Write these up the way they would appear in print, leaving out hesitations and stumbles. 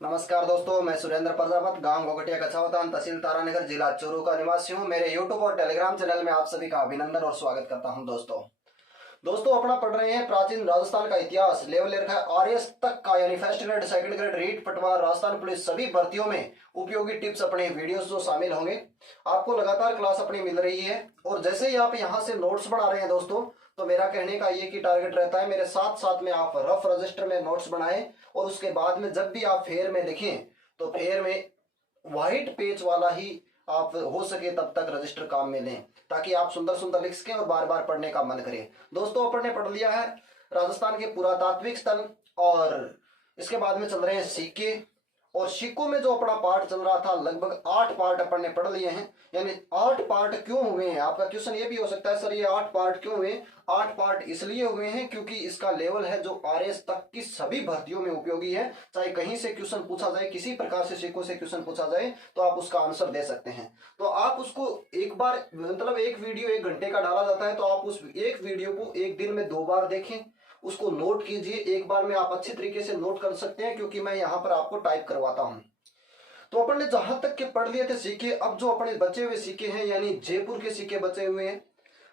नमस्कार दोस्तों, मैं सुरेंद्र प्रजापत, गांव घोघटिया कछावतान, तहसील तारानगर, जिला चूरू का निवासी हूं। मेरे यूट्यूब और टेलीग्राम चैनल में आप सभी का अभिनंदन और स्वागत करता हूं। दोस्तों अपना पढ़ रहे हैं प्राचीन राजस्थान का इतिहास। लेवल रखा है आरएस तक का, यानी first grade, second grade, REET, Patwar, Rajasthan police सभी भर्तियों में उपयोगी टिप्स अपने वीडियोस जो शामिल होंगे। आपको लगातार क्लास अपनी मिल रही है और जैसे ही आप यहाँ से नोट्स बना रहे हैं दोस्तों, तो मेरा कहने का ये कि टारगेट रहता है मेरे साथ साथ में आप रफ रजिस्टर में नोट्स बनाएं और उसके बाद में जब भी आप फेयर में लिखें तो फेयर में व्हाइट पेज वाला ही आप हो सके तब तक रजिस्टर काम में लें, ताकि आप सुंदर सुंदर लिख सकें और बार बार पढ़ने का मन करे। दोस्तों अपन ने पढ़ लिया है राजस्थान के पुरातात्विक स्थल और इसके बाद में चल रहे हैं सिक्के। और सिक्कों में जो अपना पार्ट चल रहा था, लगभग 8 पार्ट अपन ने पढ़ लिए हैं। यानी 8 पार्ट क्यों हुए हैं? आपका क्वेश्चन ये भी हो सकता है, सर ये 8 पार्ट क्यों हुए? 8 पार्ट इसलिए हुए हैं क्योंकि इसका लेवल है जो आरएस तक की सभी भर्तियों में उपयोगी है। चाहे कहीं से क्वेश्चन पूछा जाए, किसी प्रकार से सिक्कों से क्वेश्चन पूछा जाए, तो आप उसका आंसर दे सकते हैं। तो आप उसको एक बार, मतलब एक वीडियो 1 घंटे का डाला जाता है, तो आप उस एक वीडियो को एक दिन में 2 बार देखें, उसको नोट कीजिए। एक बार में आप अच्छी तरीके से नोट कर सकते हैं क्योंकि मैं यहाँ पर आपको टाइप करवाता हूँ। तो अपन ने जहां तक के पढ़ लिए थे सिक्के, अब जो अपने बचे हुए सिक्के हैं, यानी जयपुर के सिक्के बचे हुए हैं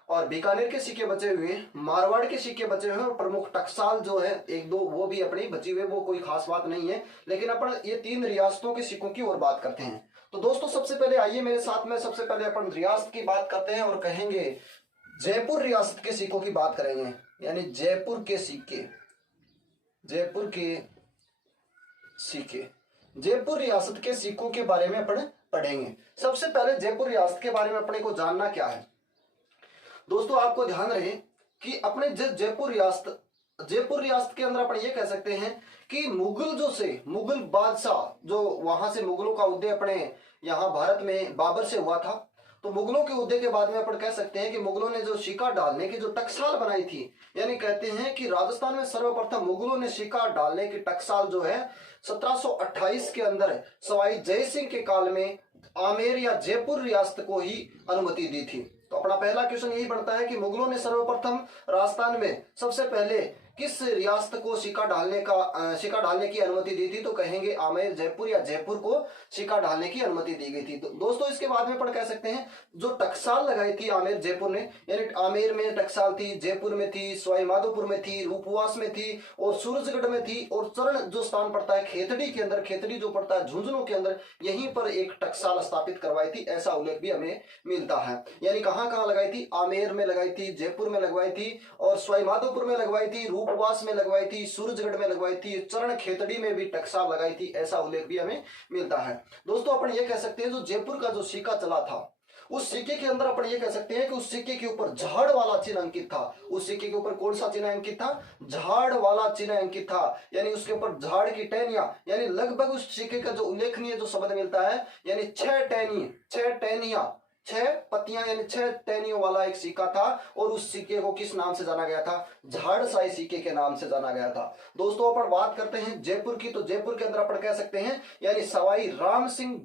और बीकानेर के सिक्के बचे हुए हैं, मारवाड़ के सिक्के बचे हुए हैं और प्रमुख टकसाल जो है 1-2 वो भी अपनी बची हुए, वो कोई खास बात नहीं है। लेकिन अपन ये 3 रियासतों के सिक्कों की और बात करते हैं। तो दोस्तों सबसे पहले आइए मेरे साथ में, सबसे पहले अपन रियासत की बात करते हैं और कहेंगे जयपुर रियासत के सिक्कों की बात करेंगे। यानी जयपुर के सिक्के, जयपुर के सिक्के, जयपुर रियासत के सिक्कों के बारे में अपन पढ़ेंगे। सबसे पहले जयपुर रियासत के बारे में अपने को जानना क्या है दोस्तों। आपको ध्यान रहे कि अपने जयपुर रियासत के अंदर अपन ये कह सकते हैं कि मुगल बादशाह जो वहां से मुगलों का उदय अपने यहाँ भारत में बाबर से हुआ था, तो मुगलों के उदय के बाद में अपन कह सकते हैं कि मुगलों ने जो सिक्का डालने की जो टकसाल बनाई थी, यानी कहते हैं कि राजस्थान में सर्वप्रथम मुगलों ने सिक्का डालने की टकसाल जो है 1728 के अंदर सवाई जय सिंह के काल में आमेर या जयपुर रियासत को ही अनुमति दी थी। तो अपना पहला क्वेश्चन यही बनता है कि मुगलों ने सर्वप्रथम राजस्थान में सबसे पहले किस रियासत को सिक्का डालने की अनुमति दी थी? तो कहेंगे आमेर, जयपुर या जयपुर को सिक्का डालने की अनुमति दी गई थी। तो दोस्तों इसके बाद में अपन कह सकते हैं जो टकसाल लगाई थी आमेर जयपुर ने, यानी आमेर में टकसाल थी, जयपुर में थी, सवाई माधोपुर में थी, रूपवास में थी और सूरजगढ़ में थी। और चरण जो स्थान पड़ता है खेतड़ी के अंदर, खेतड़ी जो पड़ता है झुंझुनू के अंदर, यहीं पर एक टकसाल स्थापित करवाई थी, ऐसा उल्लेख भी हमें मिलता है। यानी कहां कहां लगाई थी? आमेर में लगाई थी, जयपुर में लगवाई थी और सवाई माधोपुर में लगवाई थी, रूपवास में लगवाई थी, सूरजगढ़ में लगवाई थी, चरण खेतड़ी में भी टकसाल लगाई थी, ऐसा उल्लेख भी हमें मिलता है। दोस्तों अपन ये कह सकते हैं जो जयपुर का जो सिक्का चला था, उस सिक्के के अंदर अपन ये कह सकते हैं कि उस सिक्के के ऊपर झाड़ वाला चिन्ह अंकित था। उस सिक्के के ऊपर कौन सा चिन्ह अंकित था? झाड़ वाला चिन्ह अंकित था। यानी उसके ऊपर झाड़ की टहनियां, यानी लगभग उस सिक्के का जो उल्लेखनीय जो शब्द मिलता है, यानी 6 टहनियां, 6 पत्तियां, यानी 6 टहनियों वाला एक सिक्का था। और उस सिक्के को किस नाम से जाना गया था? झाड़साई सिक्के के नाम से जाना गया था। दोस्तों अपन बात करते हैं जयपुर की, तो जयपुर के अंदर अपन कह सकते हैं यानी सवाई राम सिंह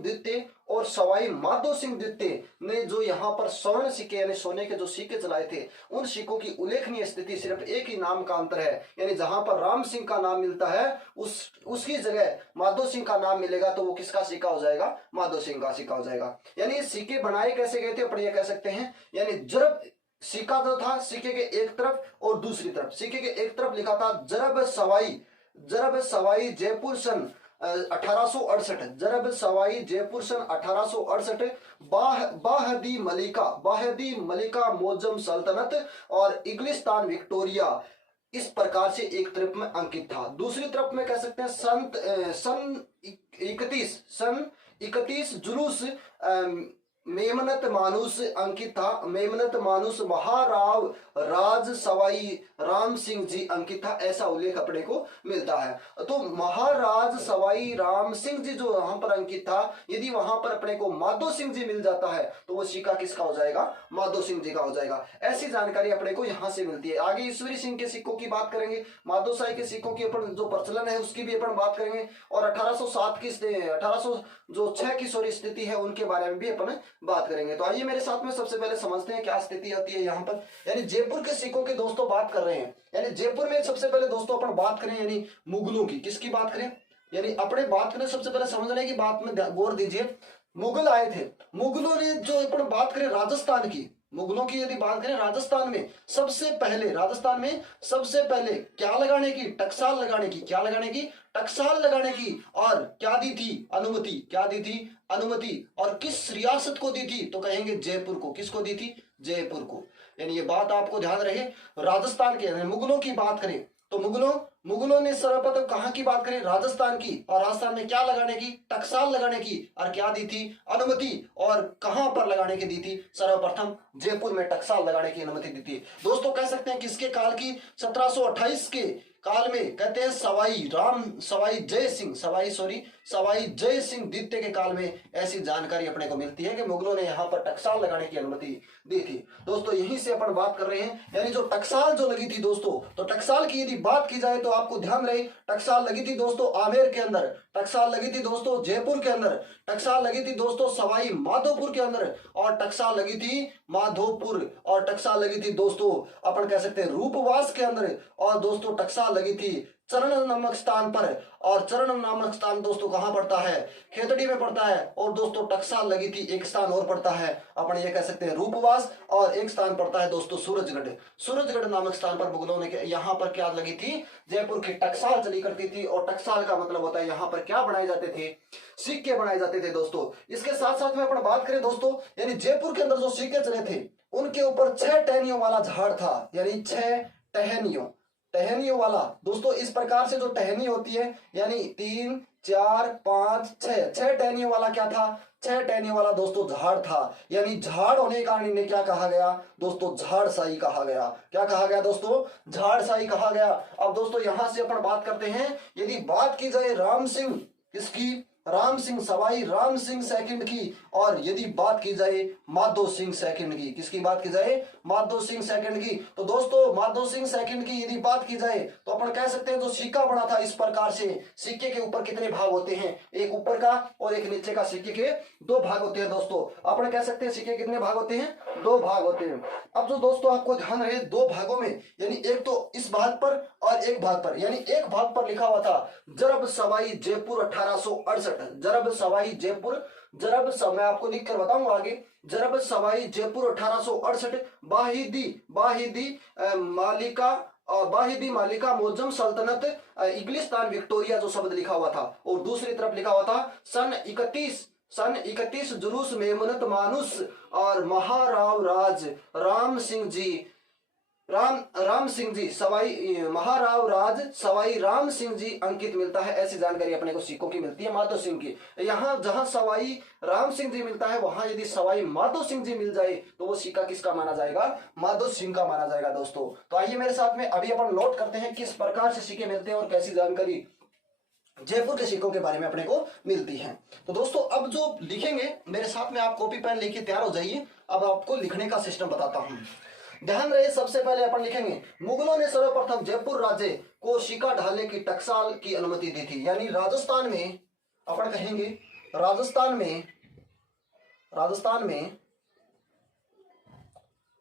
द्वितीय और सवाई माधो सिंह द्वितीय ने जो यहाँ पर स्वर्ण सिक्के यानी सोने के जो सिक्के चलाए थे, उन सिक्कों की उल्लेखनीय स्थिति सिर्फ एक ही नाम का अंतर है। यानी जहां पर राम सिंह का नाम मिलता है उसकी जगह माधो सिंह का नाम मिलेगा, तो वो किसका सिक्का हो जाएगा? माधो सिंह का सिक्का हो जाएगा। यानी ये सिक्के बनाए कैसे गए थे अपन ये कह सकते हैं, यानी जरब सिक्का जो था सिक्के के एक तरफ और दूसरी तरफ, सिक्के के एक तरफ लिखा था जरब सवाई जयपुर सन 1868, जरब सवाई जयपुर सन 1868, बाहदी मलिका मोजम सल्तनत और इग्लिस्तान विक्टोरिया, इस प्रकार से एक तरफ में अंकित था। दूसरी तरफ में कह सकते हैं सन 31 जुलूस मेमनत मानुस अंकित था। मेमनत मानुस महाराव राज सवाई राम सिंह जी अंकित था, ऐसा उल्लेख अपने को मिलता है। तो महाराज सवाई राम सिंह जी जो वहां पर अंकित था, यदि वहां पर अपने को माधो सिंह जी मिल जाता है तो वो सिक्का किसका हो जाएगा? माधो सिंह जी का हो जाएगा। ऐसी जानकारी अपने को यहां से मिलती है। आगे ईश्वरी सिंह के सिक्कों की बात करेंगे, माधोशाही के सिक्कों की अपन जो प्रचलन है उसकी भी अपन बात करेंगे और 1806 की सॉरी स्थिति है उनके बारे में भी अपन बात करेंगे। तो आइए मेरे साथ में सबसे पहले समझते हैं क्या स्थिति होती है यहाँ पर। यानी जयपुर के सिक्कों की दोस्तों बात कर रहे हैं। यानी जयपुर में सबसे पहले दोस्तों अपन बात करें यानी मुगलों की, किसकी बात करें, यानी अपने बात करें सबसे पहले समझने की बात में गौर दीजिए। मुगल आए थे, मुगलों ने जो अपन बात करें राजस्थान की, मुगलों की यदि बात करें राजस्थान में सबसे पहले, राजस्थान में सबसे पहले क्या लगाने की, टकसाल लगाने की, क्या लगाने की, टकसाल लगाने की, और क्या दी थी, अनुमति, क्या दी थी, अनुमति। और किस रियासत को दी थी, तो कहेंगे जयपुर को। किसको दी थी, जयपुर को। यानी ये बात आपको ध्यान रहे। राजस्थान के मुगलों की बात करें तो मुगलों ने सर्वप्रथम कहां की बात करें, राजस्थान की, और राजस्थान में क्या लगाने की, टकसाल लगाने की, और क्या दी थी, अनुमति। और कहां पर लगाने की दी थी, सर्वप्रथम जयपुर में टकसाल लगाने की अनुमति दी थी। दोस्तों कह सकते हैं किसके काल की, 1728 के काल में, कहते हैं सवाई जय सिंह द्वितीय के काल में ऐसी जानकारी अपने को मिलती है कि मुगलों ने यहाँ पर टकसाल लगाने की अनुमति दी थी। दोस्तों यहीं से अपन बात कर रहे हैं, यानी जो टकसाल जो लगी थी दोस्तों, तो टकसाल की यदि बात की जाए तो आपको ध्यान रहे, टकसाल लगी थी दोस्तों आमेर के अंदर, टकसाल लगी थी दोस्तों जयपुर के अंदर, टकसाल लगी थी दोस्तों सवाई माधोपुर के अंदर, और टकसाल लगी थी माधोपुर, और टकसाल लगी थी दोस्तों अपन कह सकते हैं रूपवास के अंदर, और दोस्तों टकसाल लगी थी चरण नामक स्थान पर। और चरण नामक स्थान दोस्तों कहां पड़ता है, खेतड़ी में पड़ता है। और दोस्तों टकसाल लगी थी एक स्थान और पड़ता है, अपन ये कह सकते हैं रूपवास, और एक स्थान पड़ता है दोस्तों सूरजगढ़ नामक स्थान पर मुगलों ने यहाँ पर क्या लगी थी, जयपुर की टकसाल चली करती थी। और टकसाल का मतलब होता है यहाँ पर क्या बनाए जाते थे, सिक्के बनाए जाते थे दोस्तों। इसके साथ साथ में अपन बात करें दोस्तों, यानी जयपुर के अंदर जो सिक्के चले थे उनके ऊपर 6 टहनियों वाला झाड़ था, यानी 6 टहनियों वाला। दोस्तों इस प्रकार से जो टहनी होती है, यानी 3 4 5 6 टहनियों वाला क्या था, 6 टहनियों वाला दोस्तों झाड़ था। यानी झाड़ होने के कारण इन्हें क्या कहा गया दोस्तों, झाड़शाही कहा गया। क्या कहा गया दोस्तों, झाड़शाही कहा गया। अब दोस्तों यहां से अपन बात करते हैं, यदि बात की जाए राम सिंह, इसकी सवाई राम सिंह सेकंड की, और यदि बात की जाए माधो सिंह सेकंड की, किसकी बात की जाए, माधो सिंह सेकंड की। तो दोस्तों माधो सिंह सेकंड की यदि बात की जाए तो अपन कह सकते हैं जो सिक्का बना था इस प्रकार से, सिक्के के ऊपर कितने भाग होते हैं, एक ऊपर का और एक नीचे का, सिक्के के 2 भाग होते हैं दोस्तों। अपन कह सकते हैं सिक्के कितने भाग होते हैं, 2 भाग होते हैं। अब जो दोस्तों आपको ध्यान रहे 2 भागों में, यानी एक तो इस भाग पर और एक भाग पर, यानी एक भाग पर लिखा हुआ था जरब सवाई जयपुर 1868, मैं आपको लिख कर बताऊंगा आगे। जरब सवाई जयपुर 1868, बाहिदी मालिका मोजम सल्तनत इंग्लिस्तान विक्टोरिया जो शब्द लिखा हुआ था, और दूसरी तरफ लिखा हुआ था सन 31 जुलूस मेमनत मानुस, और महाराव राज राम सिंह जी महाराव राज सवाई राम सिंह जी अंकित मिलता है। ऐसी जानकारी अपने को सिक्कों की मिलती है माधो सिंह की। यहाँ जहां सवाई राम सिंह जी मिलता है, वहां यदि सवाई माधो सिंह जी मिल जाए तो वो सिक्का किसका माना जाएगा, माधो सिंह का माना जाएगा दोस्तों। तो आइए मेरे साथ में अभी अपन नोट करते हैं किस प्रकार से सिक्के मिलते हैं और कैसी जानकारी जयपुर के सिक्कों के बारे में अपने को मिलती है। तो दोस्तों अब जो लिखेंगे मेरे साथ में, आप कॉपी पेन लेके तैयार हो जाइए। अब आपको लिखने का सिस्टम बताता हूं, ध्यान रहे। सबसे पहले अपन लिखेंगे, मुगलों ने सर्वप्रथम जयपुर राज्य को सिक्का ढालने की टकसाल की अनुमति दी थी। यानी राजस्थान में अपन कहेंगे, राजस्थान में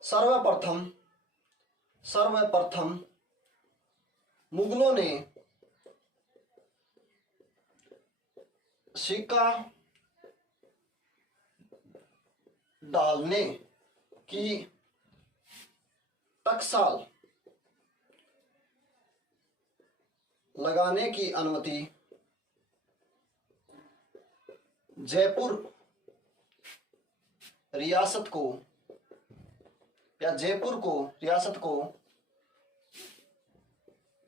सर्वप्रथम मुगलों ने सिक्का डालने की टकसाल लगाने की अनुमति जयपुर रियासत को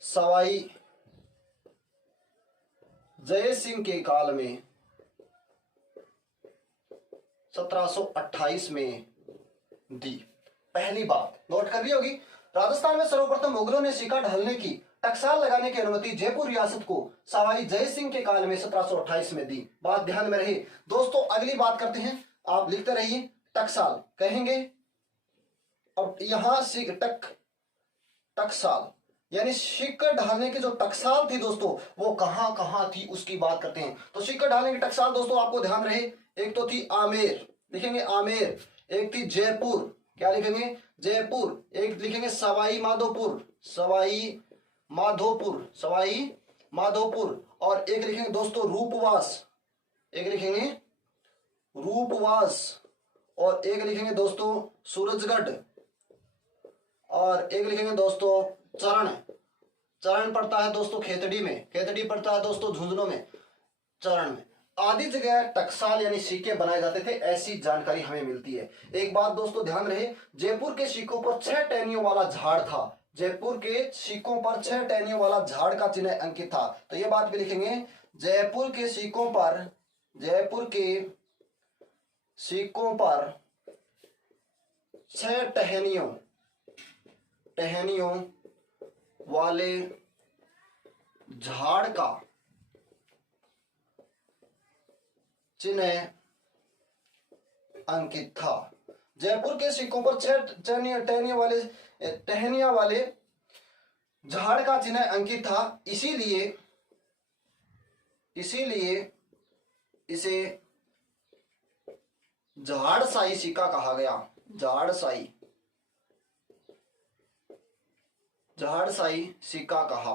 सवाई जय सिंह के काल में 1728 में दी। पहली बात नोट कर ली होगी, राजस्थान में सर्वप्रथम मुगलों ने सिक्का ढालने की टकसाल लगाने की अनुमति जयपुर रियासत को सवाई जय सिंह के काल में 1728 में दी। बात ध्यान में रहे दोस्तों। अगली बात करते हैं, आप लिखते रहिए, टकसाल कहेंगे, और यहां टकसाल यानी सिक्का ढालने की जो टकसाल थी दोस्तों वो कहां थी उसकी बात करते हैं। तो सिक्का ढालने की टकसाल दोस्तों आपको ध्यान रहे, एक तो थी आमेर, लिखेंगे आमेर, एक थी जयपुर, क्या लिखेंगे जयपुर, एक लिखेंगे सवाई माधोपुर, सवाई माधोपुर, सवाई माधोपुर, और एक लिखेंगे दोस्तों रूपवास, एक लिखेंगे रूपवास, और एक लिखेंगे दोस्तों सूरजगढ़, और एक लिखेंगे दोस्तों चरण, चरण पड़ता है दोस्तों खेतड़ी में, खेतड़ी पड़ता है दोस्तों झुंझुनों में, चरण में, आदि जगह टकसाल यानी सिक्के बनाए जाते थे, ऐसी जानकारी हमें मिलती है। एक बात दोस्तों ध्यान रहे, जयपुर के सिक्कों पर 6 टहनियों वाला झाड़ था, जयपुर के सिक्कों पर 6 टहनियों वाला झाड़ का चिन्ह अंकित था, तो ये बात भी लिखेंगे, जयपुर के सिक्कों पर, जयपुर के सिक्कों पर 6 टहनियों, टहनियों वाले झाड़ का चिन्ह अंकित था। जयपुर के सिक्कों पर 6 टहनिया वाले झाड़ का चिन्ह अंकित था, इसीलिए इसे झाड़साई सिक्का कहा गया, झाड़साई, झाड़साई सिक्का कहा।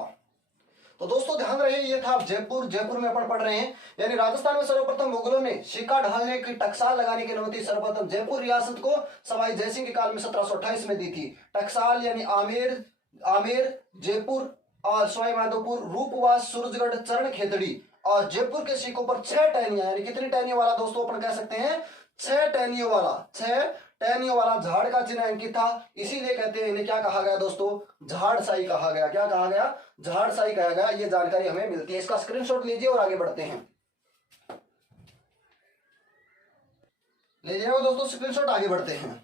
तो दोस्तों ध्यान रहे, ये था जयपुर, जयपुर में अपन पढ़ रहे हैं, यानी राजस्थान में सर्वप्रथम मुगलों ने सिक्का ढालने की टकसाल लगाने की अनुमति सर्वप्रथम जयपुर रियासत को सवाई जयसिंह के काल में 1728 में दी थी। टकसाल यानी आमेर, आमेर, जयपुर और सवाई माधोपुर, रूपवास, सूरजगढ़, चरण, खेतड़ी, और जयपुर के सिक्कों पर 6 टहनियां, यानी कितनी टहनियों वाला दोस्तों अपन कह सकते हैं 6 टहनियों वाला, 6 टहनियों वाला झाड़ का चिन्ह अंकित था, इसीलिए कहते हैं इन्हें क्या कहा गया दोस्तों झाड़साई कहा गया, क्या कहा गया झाड़साई कहा गया। ये जानकारी हमें मिलती है, इसका स्क्रीनशॉट लीजिए और आगे बढ़ते हैं, लीजिए दोस्तों स्क्रीनशॉट, आगे बढ़ते हैं।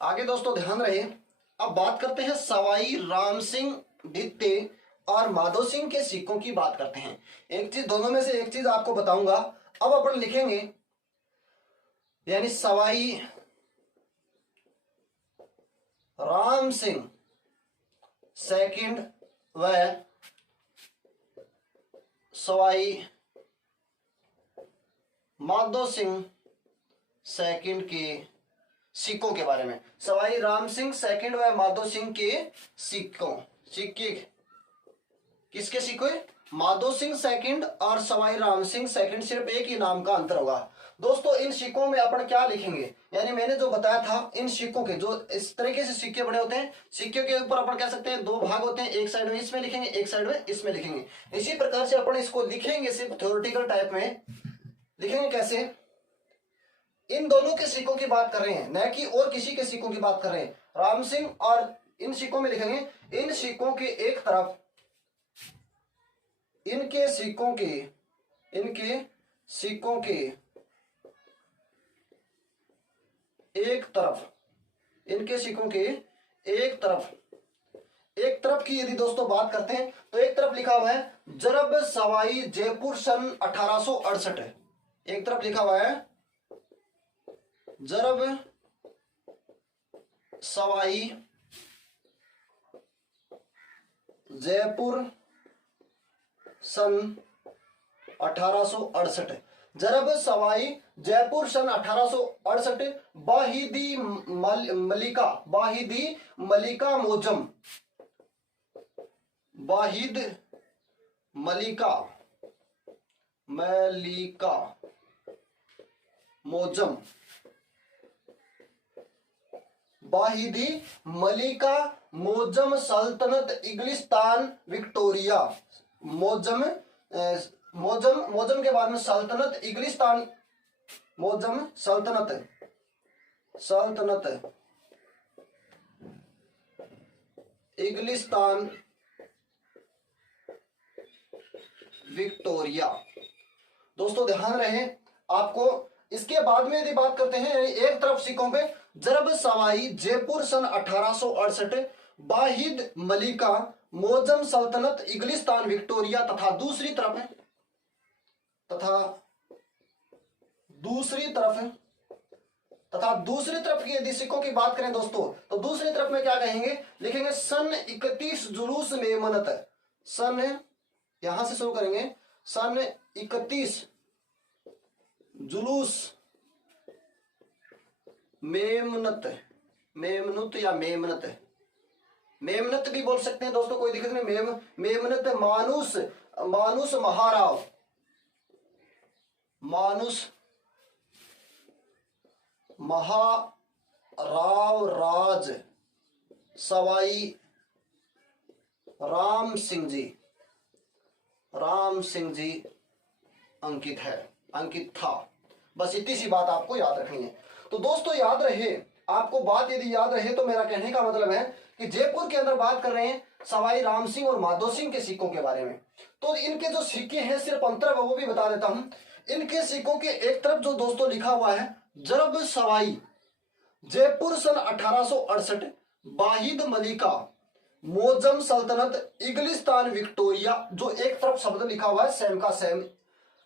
आगे दोस्तों ध्यान रहे, अब बात करते हैं सवाई राम सिंह द्वितीय और माधो सिंह के सिक्कों की बात करते हैं। एक चीज, दोनों में से एक चीज आपको बताऊंगा। अब अपन लिखेंगे यानी सवाई राम सिंह सेकंड व सवाई माधो सिंह सेकंड के सिक्कों के बारे में। सवाई राम सिंह सेकंड व माधो सिंह के सिक्कों, सिक्के किसके सिक्के, माधो सिंह सेकंड और सवाई राम सिंह सेकंड, सिर्फ एक ही नाम का अंतर होगा। दोस्तों इन सिक्कों में अपन क्या लिखेंगे, यानी मैंने जो बताया था इन सिक्कों के जो इस तरीके से सिक्के बने होते हैं, सिक्के के ऊपर अपन कह सकते हैं 2 भाग होते हैं, एक साइड में इसमें लिखेंगे, एक साइड में इसमें लिखेंगे। इसी प्रकार से अपन इसको लिखेंगे, सिर्फ थ्योरेटिकल टाइप में लिखेंगे। कैसे, इन दोनों के सिक्कों की बात कर रहे हैं, न कि और किसी के सिक्कों की बात कर रहे हैं। राम सिंह और इन सिक्कों में लिखेंगे, इन सिक्कों के एक तरफ, इनके सिक्कों के, इनके सिक्कों के एक तरफ, इनके सिक्कों के एक तरफ, एक तरफ की यदि दोस्तों बात करते हैं तो एक तरफ लिखा हुआ है जरब सवाई जयपुर सन 1868, एक तरफ लिखा हुआ है जरब सवाई जयपुर सन 1868, जरब सवाई जयपुर सन 1868, बाहिदी मलिका, बाहिदी मलिका मोजम, बाहिद मलिका, मलिका मोजम, बाहिदी मलिका मोजम सल्तनत इंग्लिस्तान विक्टोरिया, मोजम मोजम, मोजम के बाद में सल्तनत इंग्लिस्तान, मोजम सल्तनत, सल्तनत इंग्लिस्तान विक्टोरिया। दोस्तों ध्यान रहे आपको, इसके बाद में यदि बात करते हैं एक तरफ सिक्कों पे जरब सवाई जयपुर सन 1868, बाहिद मलिका मोजम सल्तनत इंग्लिस्तान विक्टोरिया, तथा दूसरी तरफ है, तथा दूसरी तरफ है, तथा दूसरी तरफ की यदि सिक्कों की बात करें दोस्तों तो दूसरी तरफ में क्या कहेंगे, लिखेंगे सन 31 जुलूस मेमनत, सन, यहां से शुरू करेंगे, सन 31 जुलूस, मेमनत, मेमनुत या मेमनत, मेमनत भी बोल सकते हैं दोस्तों, कोई दिक्कत नहीं। मेमनत, मानुस, मानुस महाराव, मानुस महाराव राज सवाई राम सिंह जी, राम सिंह जी अंकित है, अंकित था। बस इतनी सी बात आपको याद रखनी है। तो दोस्तों याद रहे, आपको बात यदि याद रहे तो मेरा कहने का मतलब है कि जयपुर के अंदर बात कर रहे हैं सवाई राम सिंह और माधो सिंह के सिक्कों के बारे में। तो इनके जो सिक्के हैं सिर्फ अंतर वो भी बता देता हूं। इनके सिक्कों के एक तरफ जो दोस्तों लिखा हुआ है जरब सवाई जयपुर सन 1868, वाहिद मलिका मोजम सल्तनत इगलिस्तान विक्टोरिया, जो एक तरफ शब्द लिखा हुआ है सेम का सेम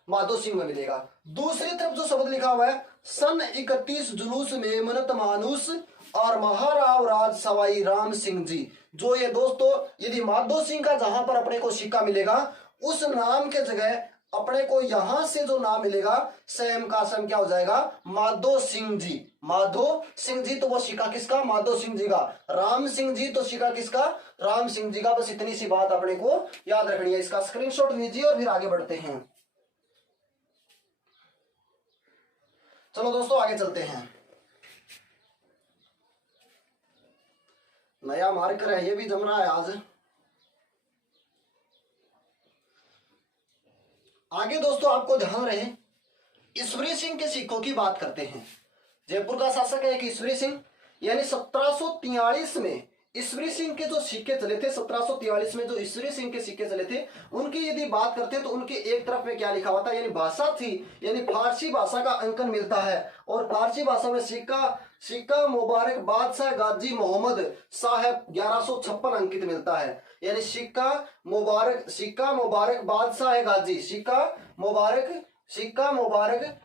माधो सिंह में मिलेगा। दूसरी तरफ जो शब्द लिखा हुआ है सन 31 जुलूस मेमनत मानुस और महाराव राज सवाई राम सिंह जी, जो ये दोस्तों यदि माधो सिंह का जहां पर अपने को सिक्का मिलेगा उस नाम के जगह अपने को यहां से जो नाम मिलेगा सेम का सेम क्या हो जाएगा, माधो सिंह जी, माधो सिंह जी। तो वो सिक्का किसका, माधो सिंह जी का। राम सिंह जी तो सिक्का किसका, राम सिंह जी का। बस इतनी सी बात अपने को याद रखनी है। इसका स्क्रीनशॉट लीजिए और फिर आगे बढ़ते हैं। चलो दोस्तों आगे चलते हैं। नया मार्कर है, ये भी जम रहा है आज। आगे दोस्तों आपको ध्यान रहे ईश्वरी सिंह के सिक्कों की बात करते हैं। जयपुर का शासक है कि ईश्वरी सिंह, यानी 1743 में ईश्वरी सिंह के जो सिक्के चले थे, 1743 में जो ईश्वरी सिंह के सिक्के चले थे उनकी यदि बात करते हैं तो उनके एक तरफ में क्या लिखा हुआ था, यानी भाषा थी, यानी फारसी भाषा का अंकन मिलता है। और फारसी भाषा में सिक्का मुबारक बादशाह गाजी मोहम्मद साहब 1156 अंकित मिलता है। यानी सिक्का मुबारक बादशाह गाजी, सिक्का मुबारक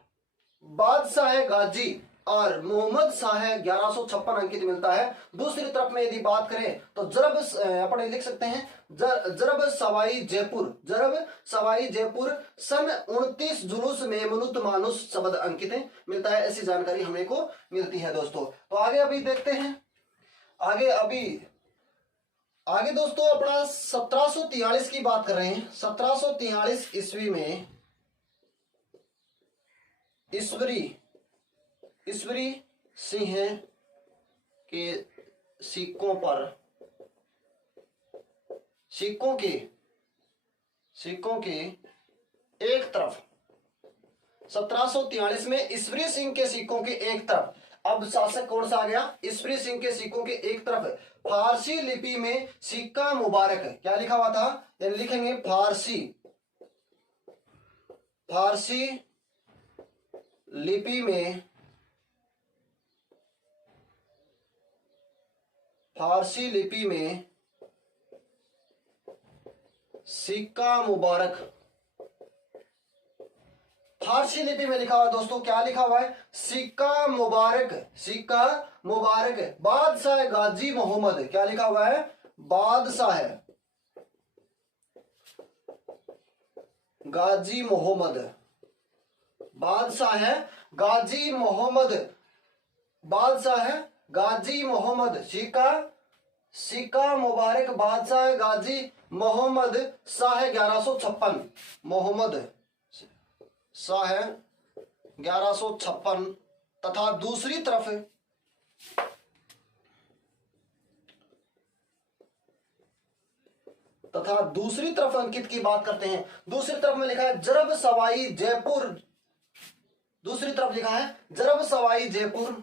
बादशाह गाजी और मोहम्मद शाह 1156 अंकित मिलता है। दूसरी तरफ में यदि बात करें तो जरब अपने लिख सकते हैं जरब सवाई जयपुर सन 29 जुलूस मेमनुत मानुस शब्द अंकित मिलता है। ऐसी जानकारी हमें को मिलती है दोस्तों। तो आगे अभी देखते हैं, आगे दोस्तों अपना 1743 की बात कर रहे हैं। 1743 ईस्वी में ईश्वरी सिंह के सिक्कों के एक तरफ 1743 में ईश्वरी सिंह के सिक्कों के एक तरफ, अब शासक कौन सा आ गया, ईश्वरी सिंह के सिक्कों के एक तरफ फारसी लिपि में सिक्का मुबारक क्या लिखा हुआ था, यानी लिखेंगे फारसी लिपि में सिक्का मुबारक, फारसी लिपि में लिखा हुआ दोस्तों, क्या लिखा हुआ है, सिक्का मुबारक बादशाह गाजी मोहम्मद, क्या लिखा हुआ है, बादशाह गाजी मोहम्मद, बादशाह गाजी मोहम्मद, सिक्का मुबारक बादशाह गाजी मोहम्मद शाह 1156, मोहम्मद शाह 1156 तथा दूसरी तरफ अंकित की बात करते हैं। दूसरी तरफ में लिखा है जरब सवाई जयपुर, दूसरी तरफ लिखा है जरब सवाई जयपुर,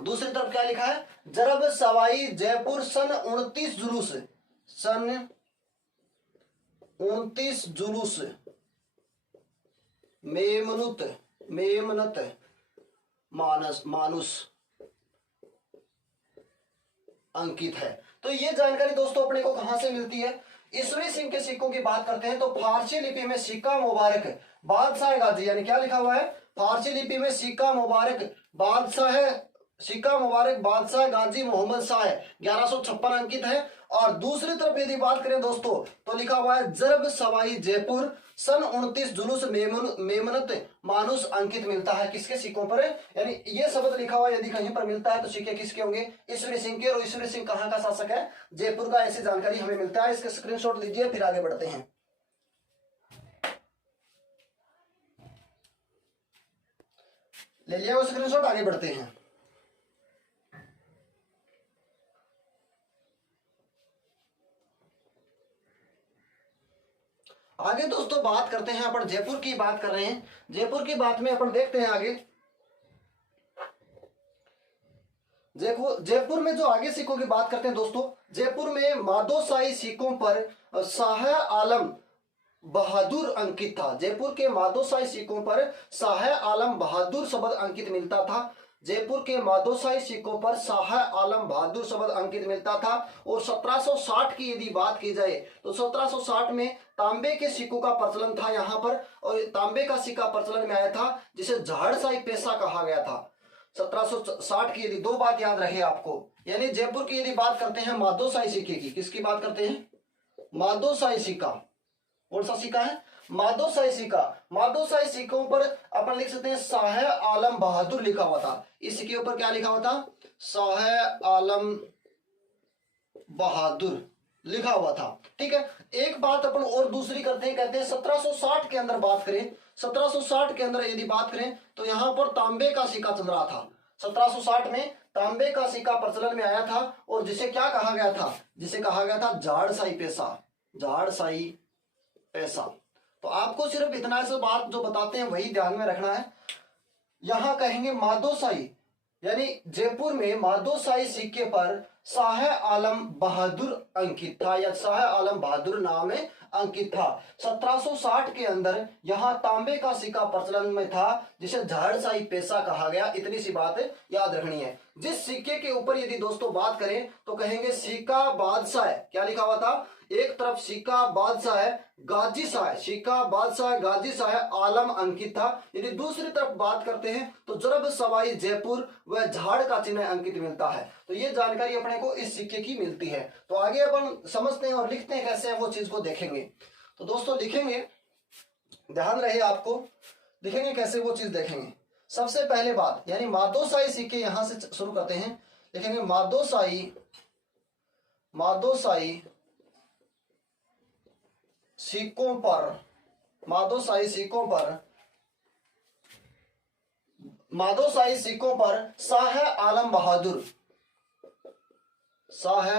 दूसरी तरफ क्या लिखा है, जरब सवाई जयपुर सन 29 जुलूस मेमनत मानुस अंकित है। तो ये जानकारी दोस्तों अपने को कहां से मिलती है, ईश्वरी सिंह के सिक्कों की बात करते हैं तो फारसी लिपि में सिक्का मुबारक बादशाह गाजी, यानी क्या लिखा हुआ है, फारसी लिपि में सिक्का मुबारक बादशाह सिक्का मुबारक बादशाह गाजी मोहम्मद शाह है, 1156 अंकित है। और दूसरी तरफ यदि बात करें दोस्तों तो लिखा हुआ है जरब सवाई जयपुर सन 29 जुलूस मेमनत मानुस अंकित मिलता है किसके सिक्कों पर, यानी ये शब्द लिखा हुआ यदि कहीं पर मिलता है तो सिक्के किसके होंगे, ईश्वरी सिंह के। और ईश्वरी सिंह कहाँ का शासक है, जयपुर का, ऐसी जानकारी हमें मिलता है। इसके स्क्रीनशॉट लीजिए, फिर आगे बढ़ते हैं। ले लिया वो स्क्रीनशॉट, आगे बढ़ते हैं। आगे दोस्तों बात करते हैं, अपन जयपुर की बात कर रहे हैं। जयपुर की बात में अपन देखते हैं आगे, जयपुर में जो आगे सिक्कों की बात करते हैं दोस्तों, जयपुर में मादोशाही सिक्कों पर शाह आलम बहादुर अंकित था। जयपुर के मादोशाही सिक्कों पर शाह आलम बहादुर शब्द अंकित मिलता था। जयपुर के मादोशाही सिक्कों पर शाह आलम बहादुर शब्द अंकित मिलता था। और 1760 की यदि बात की जाए तो 1760 में तांबे के सिक्कों का प्रचलन था यहाँ पर, और तांबे का सिक्का प्रचलन में आया था जिसे झाड़शाही पैसा कहा गया था। 1760 की यदि दो बात याद रहे आपको, यानी जयपुर की यदि बात करते हैं मादोशाही सिक्के की, किसकी बात करते हैं, मादोशाही सिक्का। कौन सा सिक्का है, मादोशाही सिक्का। मादोशाही सिक्कों पर अपन लिख सकते हैं शाह आलम बहादुर लिखा हुआ था। इस सिक्के ऊपर क्या लिखा हुआ था, शाह आलम बहादुर लिखा हुआ था। ठीक है, एक बात अपन और दूसरी करते हैं, कहते हैं 1760 के अंदर बात करें, 1760 के अंदर यदि बात करें तो यहां पर तांबे का सिक्का चल रहा था। 1760 में तांबे का सिक्का प्रचलन में आया था, और जिसे क्या कहा गया था, जिसे कहा गया था झाड़शाही पैसा, झाड़शाही पैसा। तो आपको सिर्फ इतना सा बात जो बताते हैं वही ध्यान में रखना है। यहां कहेंगे मादोशाही, यानी जयपुर में मादोशाही सिक्के पर शाह आलम बहादुर अंकित था, या शाह आलम बहादुर नाम में अंकित था। 1760 के अंदर यहां तांबे का सिक्का प्रचलन में था जिसे झाड़शाही पैसा कहा गया। इतनी सी बात याद रखनी है। जिस सिक्के के ऊपर यदि दोस्तों बात करें तो कहेंगे सिक्का बादशाह, क्या लिखा हुआ था, एक तरफ सिक्का बादशाह गाजी शाह, सिक्का बादशाह गाजी शाह आलम अंकित था। यदि दूसरी तरफ बात करते हैं तो जरब सवाई जयपुर व झाड़ का चिन्ह अंकित मिलता है। तो ये जानकारी अपने को इस सिक्के की मिलती है। तो आगे अपन समझते हैं और लिखते हैं कैसे है वो चीज को देखेंगे। तो दोस्तों लिखेंगे, ध्यान रहे आपको, लिखेंगे कैसे वो चीज देखेंगे। सबसे पहले बात, यानी मादोशाही सिक्के यहां से शुरू करते हैं। लिखेंगे मादोशाही, मादोशाही सिक्कों पर, मादोशाही सिक्कों पर, मादोशाही सिक्कों पर शाह आलम बहादुर, शाह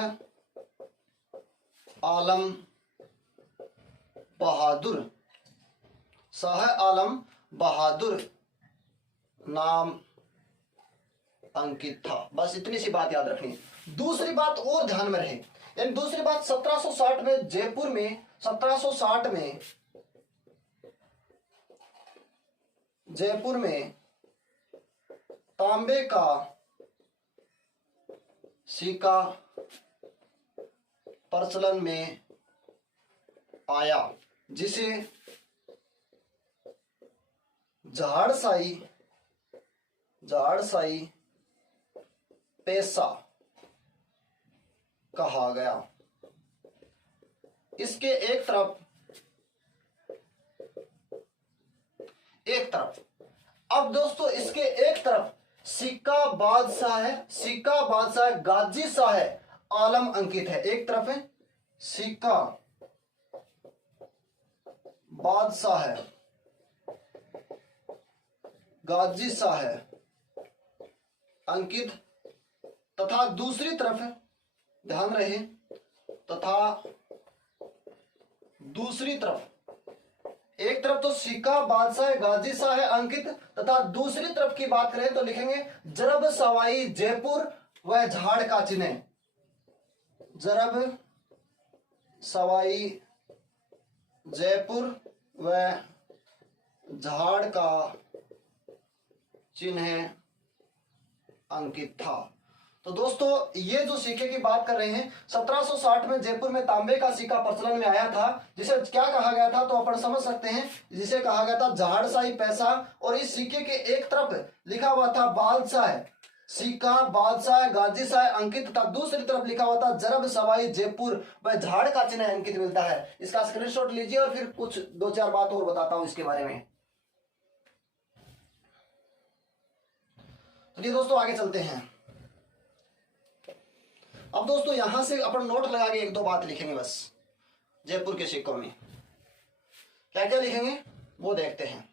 आलम बहादुर, शाह आलम बहादुर नाम अंकित था। बस इतनी सी बात याद रखनी। दूसरी बात और ध्यान में रहे, यानी दूसरी बात 1760 में जयपुर में, 1760 में जयपुर में तांबे का सिक्का प्रचलन में आया जिसे झाड़शाही, झाड़शाही पैसा कहा गया। इसके एक तरफ, एक तरफ, अब दोस्तों इसके एक तरफ सिक्का बादशाह है, सिक्का बादशाह गाजी शाह है आलम अंकित है। एक तरफ है सिक्का बादशाह है गाजी शाह है अंकित, तथा दूसरी तरफ, ध्यान रहे, तथा दूसरी तरफ, एक तरफ तो सिक्का बादशाह गाजी शाह है अंकित, तथा दूसरी तरफ की बात करें तो लिखेंगे जरब सवाई जयपुर व झाड़ का चिन्ह, जरब सवाई जयपुर व झाड़ का चिन्ह अंकित था। तो दोस्तों ये जो सिक्के की बात कर रहे हैं, 1760 में जयपुर में तांबे का सिक्का प्रचलन में आया था जिसे क्या कहा गया था, तो अपन समझ सकते हैं, जिसे कहा गया था झाड़शाही पैसा। और इस सिक्के के एक तरफ लिखा हुआ था बादशाह, सिक्का बादशाह गाजी शाह अंकित तथा दूसरी तरफ लिखा हुआ था जरब सवाई जयपुर व झाड़ का चिन्ह अंकित मिलता है। इसका स्क्रीनशॉट लीजिए और फिर कुछ दो चार बात और बताता हूं इसके बारे में। चलिए दोस्तों आगे चलते हैं। अब दोस्तों यहां से अपन नोट लगा के एक दो बात लिखेंगे बस। जयपुर के सिक्कों में क्या क्या लिखेंगे वो देखते हैं।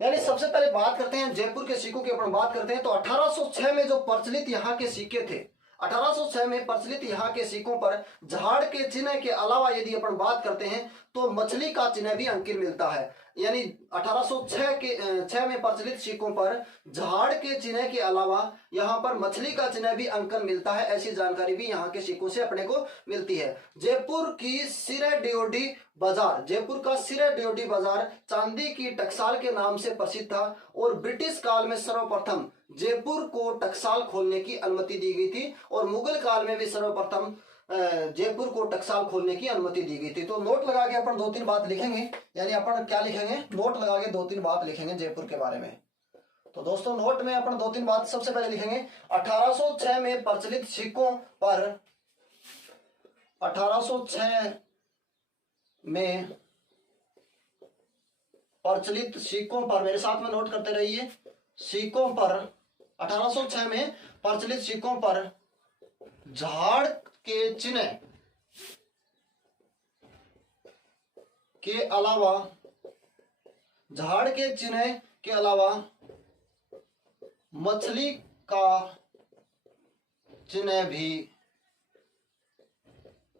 यानी सबसे पहले बात करते हैं जयपुर के सिक्कों की अपन बात करते हैं तो 1806 में जो प्रचलित यहाँ के सिक्के थे, 1806 में प्रचलित यहाँ के सिक्कों पर झाड़ के चिन्ह के अलावा यदि अपन बात करते हैं तो मछली का चिन्ह भी अंकित मिलता है। यानी 1806 में प्रचलित सिक्कों पर झाड़ के चिन्ह के अलावा यहाँ पर मछली का चिन्ह भी अंकन मिलता है। ऐसी जानकारी भी यहाँ के सिक्कों से अपने को मिलती है। जयपुर की सिरे डियोडी बाजार, जयपुर का सिरे डियोडी बाजार चांदी की टकसाल के नाम से प्रसिद्ध था और ब्रिटिश काल में सर्वप्रथम जयपुर को टकसाल खोलने की अनुमति दी गई थी और मुगल काल में भी सर्वप्रथम जयपुर को टकसाल खोलने की अनुमति दी गई थी। तो नोट लगा के अपन दो तीन बात लिखेंगे। यानी अपन क्या लिखेंगे, नोट लगा के दो तीन बात लिखेंगे जयपुर के बारे में। तो दोस्तों नोट में अपन दो तीन बात सबसे पहले लिखेंगे 1806 में प्रचलित सिक्कों पर, 1806 में प्रचलित सिक्कों पर, मेरे साथ में नोट करते रहिए, सिक्कों पर 1806 में प्रचलित सिक्कों पर झाड़ के चिन्ह के अलावा, झाड़ के चिन्ह के अलावा मछली का चिन्ह भी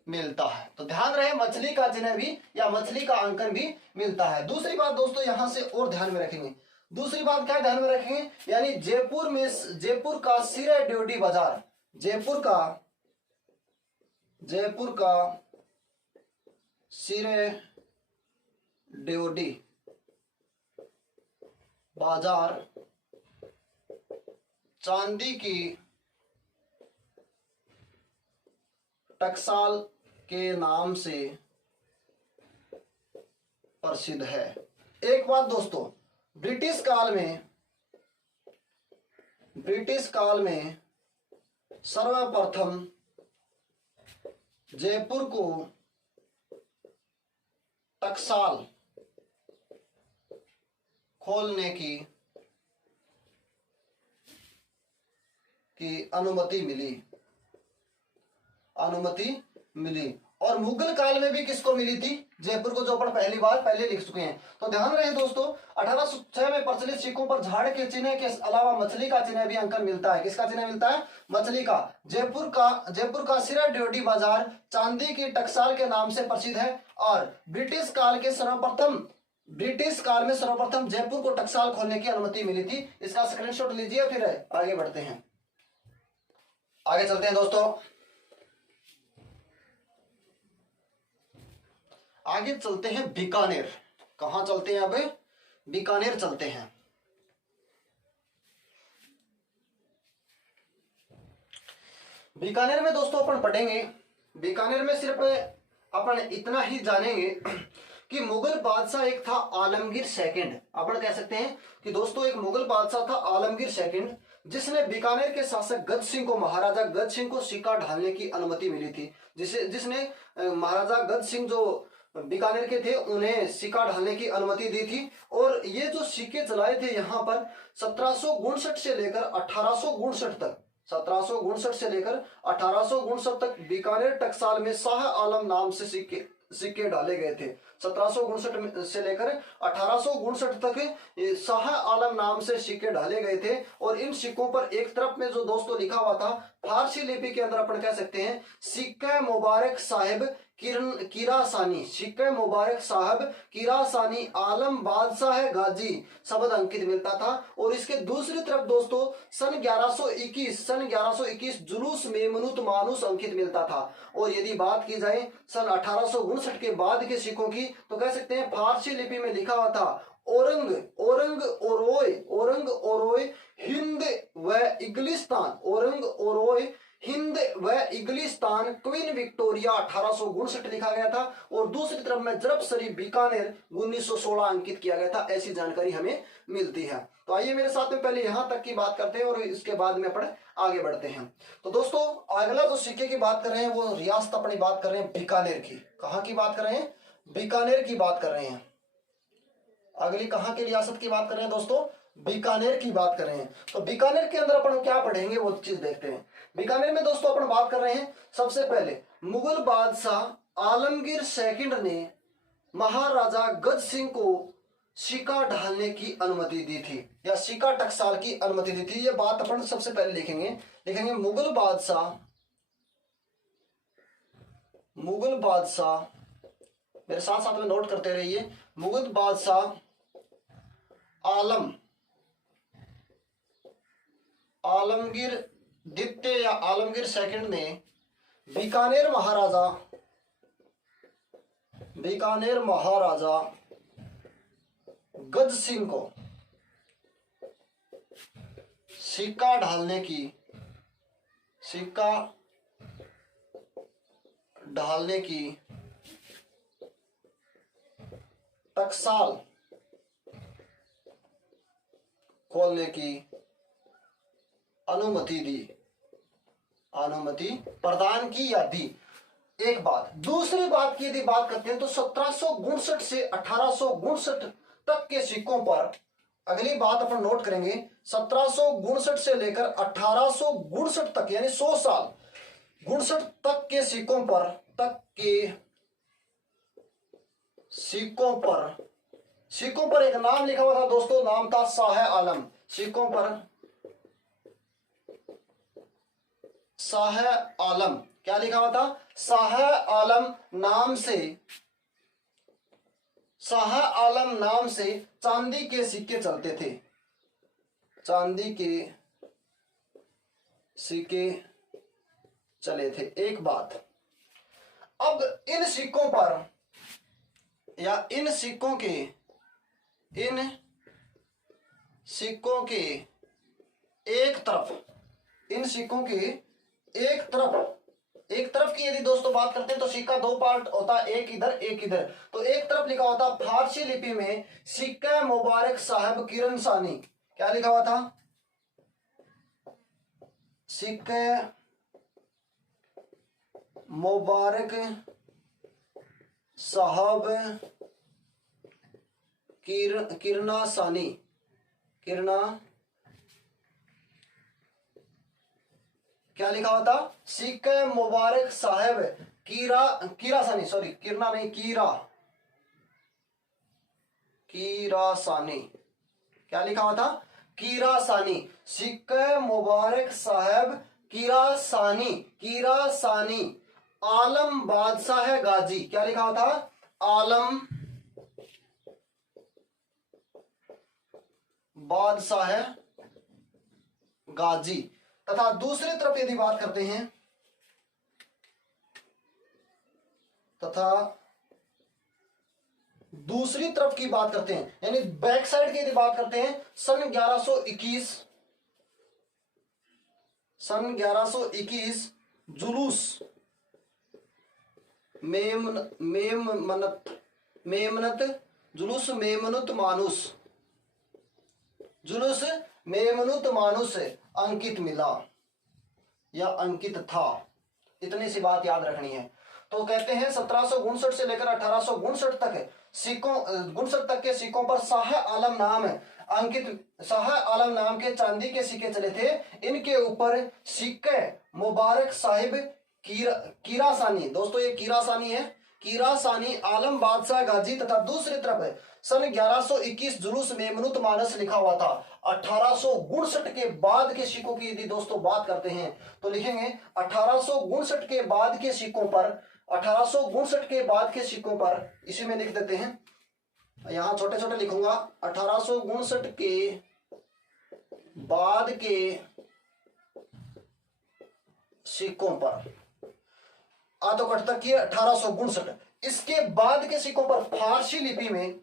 मिलता है। तो ध्यान रहे मछली का चिन्ह भी या मछली का अंकन भी मिलता है। दूसरी बात दोस्तों यहां से और ध्यान में रखेंगे, दूसरी बात क्या ध्यान में रखेंगे, यानी जयपुर का सिरे डियोडी बाजार, जयपुर का सिरे डियोडी बाजार चांदी की टकसाल के नाम से प्रसिद्ध है। एक बात दोस्तों, ब्रिटिश काल में सर्वप्रथम जयपुर को टकसाल खोलने की अनुमति मिली और मुगल काल में भी किसको मिली थी, जयपुर को, जो अपन पहली बार पहले लिख चुके हैं। तो ध्यान रहे दोस्तों 1806 में प्रचलित सिक्कों पर झाड़ के चिन्ह के अलावा मछली का चिन्ह भी अंकन मिलता है। किसका चिन्ह मिलता है, मछली का। जयपुर का सिरा डियोडी बाजार चांदी की टकसाल के नाम से प्रसिद्ध है और ब्रिटिश काल में सर्वप्रथम जयपुर को टकसाल खोलने की अनुमति मिली थी। इसका स्क्रीनशॉट लीजिए फिर आगे बढ़ते हैं। आगे चलते हैं दोस्तों, आगे चलते हैं बीकानेर। कहां चलते हैं, अब बीकानेर चलते हैं। बीकानेर में दोस्तों अपन पढ़ेंगे, बीकानेर में सिर्फ अपन इतना ही जानेंगे कि मुगल बादशाह एक था आलमगीर सेकंड। अपन कह सकते हैं कि दोस्तों एक मुगल बादशाह था आलमगीर सेकंड, जिसने बीकानेर के शासक गज सिंह को, महाराजा गज सिंह को सिक्का ढालने की अनुमति मिली थी। जिसने महाराजा गज सिंह जो बीकानेर के थे उन्हें सिक्का ढालने की अनुमति दी थी। और ये जो सिक्के चलाए थे यहाँ पर 1759 से लेकर 1859 तक, 1759 से लेकर 1859 तक बीकानेर टकसाल में शाह आलम नाम से सिक्के डाले गए थे। 1759 से लेकर 1859 तक शाह आलम नाम से सिक्के डाले गए थे। और इन सिक्कों पर एक तरफ में जो दोस्तों लिखा हुआ था फारसी लिपि के अंदर अपन कह सकते हैं सिक्का मुबारक साहिब किरासानी, सिक्का मुबारक साहब किरासानी आलम बादशाह गाजी शब्द अंकित मिलता था। और इसके दूसरी तरफ दोस्तों सन 1121 जुलूस मेमनूत मानूस अंकित मिलता था। और यदि बात की जाए सन 1859 के बाद के सिक्कों की तो कह सकते हैं फारसी लिपि में लिखा हुआ था औरंग ओरोय हिंद व इंग्लिस्तान, औरंग ओरोय हिंद वह इगलिस्तान क्वीन विक्टोरिया 1859 लिखा गया था, और दूसरी तरफ में जरबसरी बीकानेर 1916 अंकित किया गया था। ऐसी जानकारी हमें मिलती है। तो आइए मेरे साथ में पहले यहां तक की बात करते हैं और इसके बाद में अपन आगे बढ़ते हैं। तो दोस्तों अगला जो सिक्के की बात कर रहे हैं वो रियासत अपनी बात कर रहे हैं बीकानेर की। कहां की बात कर रहे हैं? बीकानेर की बात कर रहे हैं। अगली कहां की रियासत की बात कर रहे हैं दोस्तों? बीकानेर की बात कर रहे हैं। तो बीकानेर के अंदर अपन क्या पढ़ेंगे वो चीज देखते हैं। बीकानेर में दोस्तों अपन बात कर रहे हैं, सबसे पहले मुगल बादशाह आलमगीर सेकंड ने महाराजा गज सिंह को सिक्का ढालने की अनुमति दी थी, या सिक्का टकसाल की अनुमति दी थी। ये बात अपन सबसे पहले लिखेंगे मुगल बादशाह, मेरे साथ साथ में नोट करते रहिए। मुगल बादशाह आलमगीर द्वितीय या आलमगीर सेकंड ने बीकानेर महाराजा गज सिंह को सिक्का ढालने की टकसाल खोलने की अनुमति प्रदान की या दी। एक बात। दूसरी बात की यदि बात करते हैं तो 1759 से 1859 तक के सिक्कों पर, अगली बात अपन नोट करेंगे, 1759 से लेकर 1859 तक यानी 100 साल 59 तक के सिक्कों पर एक नाम लिखा हुआ था दोस्तों, नाम था शाह आलम। सिक्कों पर शाह आलम, क्या लिखा हुआ था? शाह आलम नाम से चांदी के सिक्के चलते थे, चांदी के सिक्के चले थे। एक बात। अब इन सिक्कों पर या इन सिक्कों के एक तरफ की यदि दोस्तों बात करते हैं तो सिक्का दो पार्ट होता है, एक इधर एक इधर। तो एक तरफ लिखा होता फारसी लिपि में सिक्का मुबारक साहब किरण सानी। क्या लिखा हुआ था? सिक्का मुबारक साहब किरणा सानी। क्या लिखा होता? सिक्का मुबारक साहब कीरा सानी, सॉरी किरणा नहीं, कीरा सानी। क्या लिखा हुआ था? कीरा सानी। सिक्का मुबारक साहब कीरा सानी आलम बादशाह गाजी। क्या लिखा हुआ था? आलम बादशाह गाजी। तथा दूसरी तरफ यदि बात करते हैं यानी बैक साइड की यदि बात करते हैं, सन 1121 जुलूस मेमनुत मानुस अंकित मिला या अंकित था। इतनी सी बात याद रखनी है। तो कहते हैं 1759 से लेकर 1859 तक के सिक्कों पर शाह आलम नाम के चांदी के सिक्के चले थे। इनके ऊपर सिक्के मुबारक साहिब कीरासानी, दोस्तों ये कीरासानी है, कीरासानी आलम बादशाह गाजी, तथा दूसरी तरफ सन 1121 जुलूस मेमनुत मानस लिखा हुआ था। 1859 के बाद के सिक्कों की यदि दोस्तों बात करते हैं तो लिखेंगे 1859 के बाद के सिक्कों पर इसी में लिख देते हैं, यहां छोटे छोटे लिखूंगा। 1859 के बाद के सिक्कों पर तो कट तक 1859, इसके बाद के सिक्कों पर फारसी लिपि में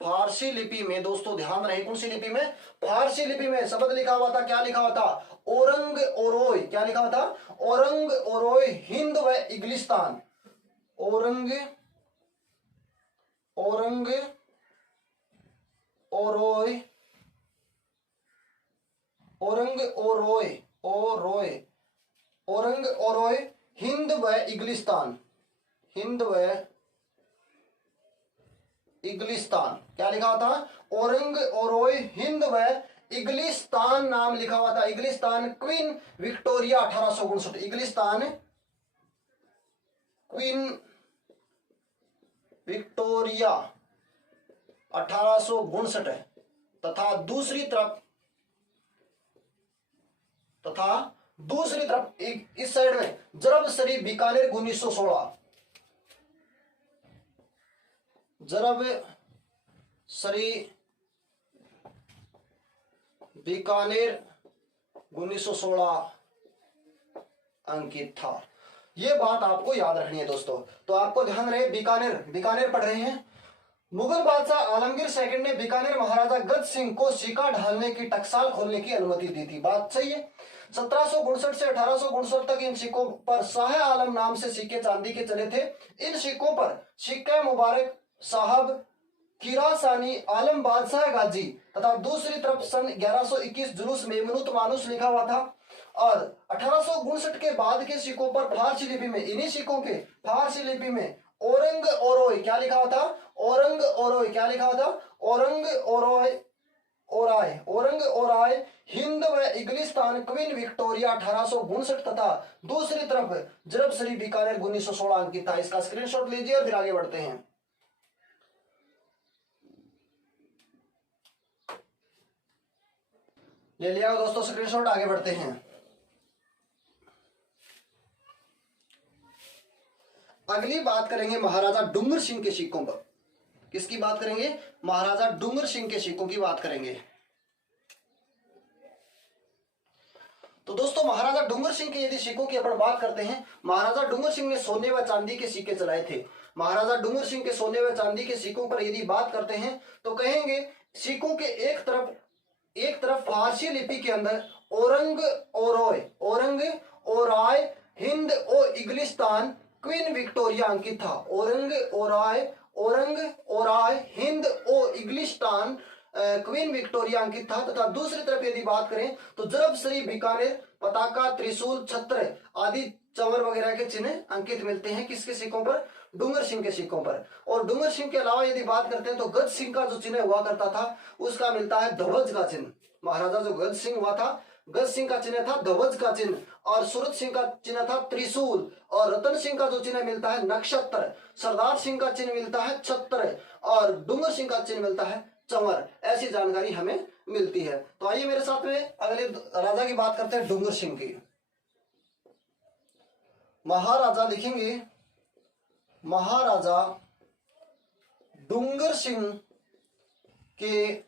फारसी लिपि में दोस्तों ध्यान रहे, कौन सी लिपि में? फारसी लिपि में शब्द लिखा हुआ था। क्या लिखा हुआ था? औरंग ओरोय। क्या लिखा हुआ था? औरंग ओरोय हिंद व इंग्लिस्तान। औरंग औरंग ओरोय औरंग ओरोय ओरोय औरंग ओरोय हिंद व इंग्लिस्तान। हिंद व इंग्लिस्तान। क्या लिखा हुआ था? औरंग ओरोय हिंद व इंग्लिस्तान नाम लिखा हुआ था। इंग्लिस्तान क्वीन विक्टोरिया 1859। इंग्लिस्तान क्वीन विक्टोरिया 1859 तथा दूसरी तरफ इस साइड में जरब शरीफ बीकानेर 1916। जरब शरीफ बीकानेर 1916 अंकित था। ये बात आपको याद रखनी है दोस्तों। तो आपको ध्यान रहे, बीकानेर पढ़ रहे हैं। मुगल बादशाह आलमगीर सेकंड ने बीकानेर महाराजा गज सिंह को सिक्का ढालने की टकसाल खोलने की अनुमति दी थी। बात सही है। 1759 से 1859 तक इन सिक्कों पर शाह आलम नाम से सिक्के चांदी के चले थे। इन सिक्कों पर सिक्का मुबारक साहब किरासानी आलम बादशाह गाजी तथा दूसरी तरफ सन 1121 जुलूस मेमनूत मानुस लिखा हुआ था। और 1859 के बाद के सिक्कों पर फारसी लिपि में, इन्हीं सिक्कों के फारसी लिपि में औरंग ओरोय क्या लिखा हुआ था? औरंग ओरोय क्या लिखा हुआ था? औरंग ओराय हिंद व इंग्लिस्तान क्वीन विक्टोरिया 1859 तथा दूसरी तरफ जरब शरीफ बीकानेर 1916 अंकित था। इसका स्क्रीनशॉट लीजिए और फिर आगे बढ़ते हैं। ले लिया दोस्तों स्क्रीनशॉट, आगे बढ़ते हैं। अगली बात करेंगे महाराजा डूंगर सिंह के सिक्कों पर। किसकी बात करेंगे? महाराजा डूंगर सिंह के सिक्कों की बात करेंगे। तो दोस्तों महाराजा डूंगर सिंह के यदि सिक्कों की अपन बात करते हैं, महाराजा डूंगर सिंह ने सोने व चांदी के सिक्के चलाए थे। महाराजा डूंगर सिंह के सोने व चांदी के सिक्कों पर यदि बात करते हैं तो कहेंगे सिक्कों के एक तरफ फारसी लिपि के अंदर औरंग ओराय हिंद ओ इंग्लिस्तान क्वीन विक्टोरिया अंकित था। औरंग ओराय हिंद ओ इंग्लिस्तान क्वीन विक्टोरिया अंकित था। तथा दूसरी तरफ यदि बात करें तो जरब शरीफ बीकानेर पताका त्रिशूल छत्र आदि चंवर वगैरह के चिन्ह अंकित मिलते हैं। किसके सिक्कों पर? डूंगर सिंह के सिक्कों पर। और डूंगर सिंह के अलावा यदि बात करते हैं तो गज सिंह का जो चिन्ह हुआ करता था उसका मिलता है ध्वज का चिन्ह। महाराजा जो गज सिंह हुआ था, गज सिंह का चिन्ह था ध्वज का चिन्ह, और सूरत सिंह का चिन्ह था त्रिशूल, और रतन सिंह का जो चिन्ह मिलता है नक्षत्र, सरदार सिंह का चिन्ह मिलता है छत्र, और डूंगर सिंह का चिन्ह मिलता है चंवर। ऐसी जानकारी हमें मिलती है। तो आइए मेरे साथ में अगले राजा की बात करते हैं, डूंगर सिंह की। महाराजा लिखेंगे महाराजा डूंगर सिंह के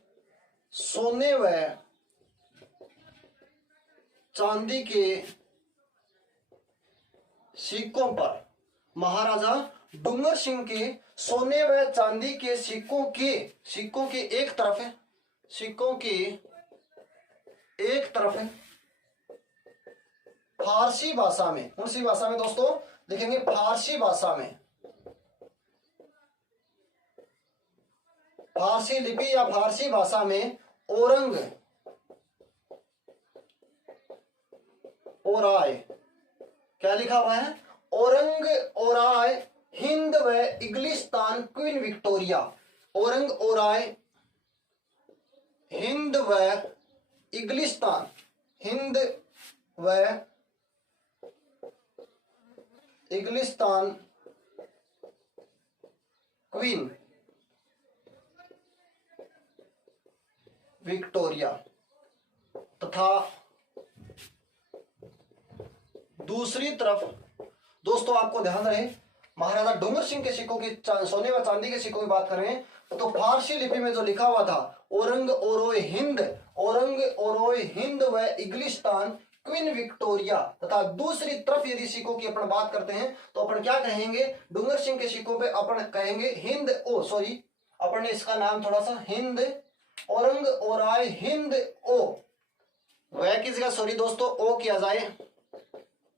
सोने व चांदी के सिक्कों पर, महाराजा डूंगर सिंह के सोने व चांदी के सिक्कों के एक तरफ फारसी भाषा में, कौन सी भाषा में दोस्तों? लिखेंगे फारसी भाषा में, फारसी लिपि या फारसी भाषा में औरंग ओराय क्या लिखा हुआ है? औरंग ओराय हिंद व इंग्लिस्तान क्वीन विक्टोरिया। औरंग ओराय हिंद व इंग्लिस्तान, हिंद व इंग्लिस्तान क्वीन विक्टोरिया तथा दूसरी तरफ दोस्तों आपको ध्यान रहे महाराजा डूंगर सिंह के सिक्कों की, सोने व चांदी के सिक्कों की बात करें तो फारसी लिपि में जो लिखा हुआ था औरंग ओरोय हिंद व इंग्लिस्तान क्वीन विक्टोरिया, तथा दूसरी तरफ यदि सिक्कों की अपन बात करते हैं तो अपन क्या कहेंगे? डूंगर सिंह के सिक्कों पे अपन कहेंगे अपन ने इसका नाम थोड़ा सा हिंद औरंग ओराय हिंद ओ, वह की जगह सॉरी दोस्तों ओ किया जाए,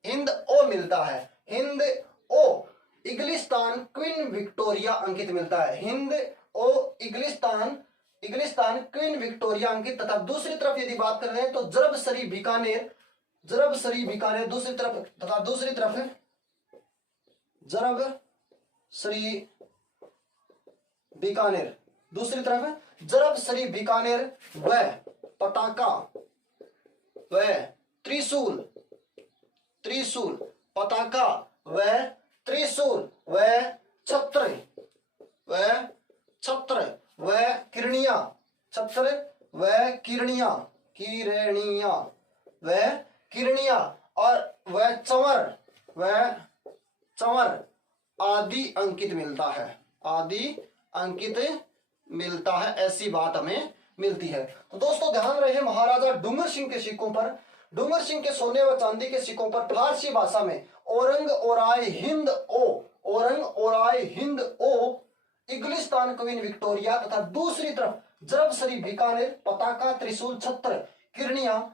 हिंद ओ मिलता है, हिंद ओ इग्लिस्तान क्वीन विक्टोरिया अंकित मिलता है, हिंद ओ इग्लिस्तान क्वीन विक्टोरिया अंकित। तथा दूसरी तरफ यदि बात कर रहे हैं तो जरबसरी बीकानेर दूसरी तरफ, तथा दूसरी तरफ जरबसरी बीकानेर, दूसरी तरफ जरबसरी बीकानेर व पताका व त्रिशूल पताका व त्रिशूल व छत्र व किरणिया, छत्र व किरणिया और वह चंवर आदि अंकित मिलता है, ऐसी बात हमें मिलती है। तो दोस्तों ध्यान रहे महाराजा डूंगर सिंह के सिक्कों पर, डूंगर सिंह के सोने व चांदी के सिक्कों पर फारसी भाषा में औरंग ओराय हिंद ओ इग्लिस्तान क्वीन विक्टोरिया तथा दूसरी तरफ जरबसरी बीकानेर पताका त्रिशूल छत्र किरणिया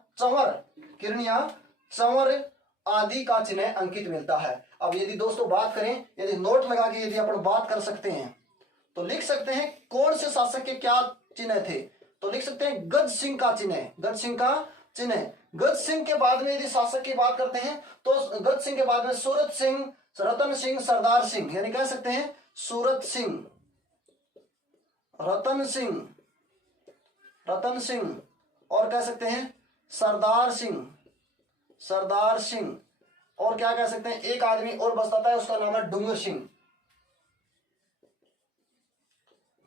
चंवर आदि का चिन्ह अंकित मिलता है। अब यदि दोस्तों बात करें, यदि नोट लगा के यदि अपन बात कर सकते हैं तो लिख सकते हैं कौन से शासक के क्या चिन्ह थे, तो लिख सकते हैं गज सिंह का चिन्ह। गज सिंह के बाद में यदि शासक की बात करते हैं तो गज सिंह के बाद में सूरत सिंह, रतन सिंह, सरदार सिंह, यानी कह सकते हैं सूरत सिंह, रतन सिंह और कह सकते हैं सरदार सिंह और क्या कह सकते हैं, एक आदमी और बचता है उसका नाम है डूंगर सिंह।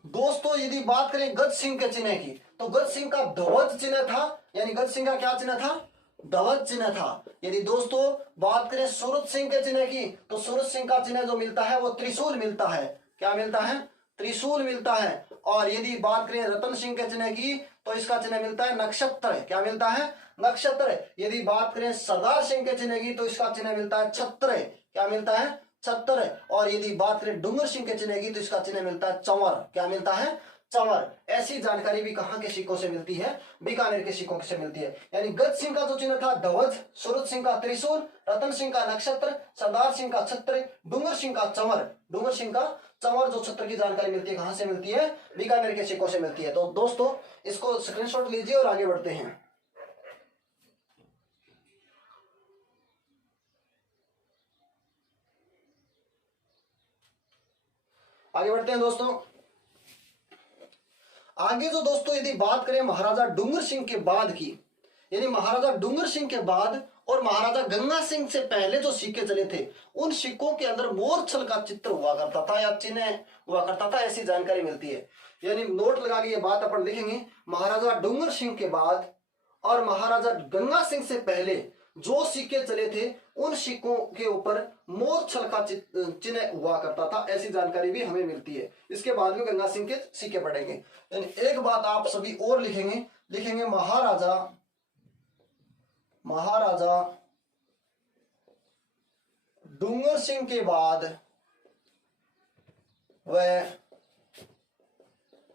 दोस्तों यदि बात करें गज सिंह के चिन्ह की तो गज सिंह का ध्वज चिन्ह था, यानी गज सिंह का क्या चिन्ह था, ध्वज चिन्ह था। यदि दोस्तों बात करें सूरत सिंह के चिन्ह की तो सूरत सिंह का चिन्ह जो मिलता है वो त्रिशूल मिलता है, क्या मिलता है, त्रिशूल मिलता है। और यदि बात करें रतन सिंह के चिन्ह की तो इसका चिन्ह मिलता है नक्षत्र, क्या मिलता है, नक्षत्र। यदि बात करें सरदार सिंह के चिन्ह की तो इसका चिन्ह मिलता है छत्र, क्या मिलता है, छत्र। और यदि बात करें डूंगर सिंह के चिन्ह की तो इसका चिन्ह मिलता है चंवर, क्या मिलता है, चंवर। ऐसी जानकारी भी कहां के सिक्कों से मिलती है, बीकानेर के सिक्कों से मिलती है। यानी गज सिंह का जो चिन्ह था ध्वज, सूरत सिंह का त्रिशूल, रतन सिंह का नक्षत्र, सरदार सिंह का छत्र, डूंगर सिंह का चंवर जो छत्र की जानकारी मिलती है कहां से मिलती है, बीकानेर के सिक्कों से मिलती है। तो दोस्तों इसको स्क्रीनशॉट लीजिए और आगे बढ़ते हैं। आगे बढ़ते हैं दोस्तों। आगे जो दोस्तों यदि बात करें महाराजा डूंगर सिंह के बाद की, यानी महाराजा डूंगर सिंह के बाद और महाराजा गंगा सिंह से पहले जो सिक्के चले थे उन सिक्कों के अंदर मोरछल का चित्र हुआ करता था या चिन्ह हुआ करता था, ऐसी जानकारी मिलती है। यानी नोट लगा के ये बात अपन लिखेंगे, महाराजा डूंगर सिंह के बाद और महाराजा गंगा सिंह से पहले जो सिक्के चले थे उन सिक्कों के ऊपर मोरछल का चिन्ह हुआ करता था, ऐसी जानकारी भी हमें मिलती है। इसके बाद में गंगा सिंह के सिक्के पढ़ेंगे। यानी एक बात आप सभी और लिखेंगे महाराजा डूंगर सिंह के बाद वह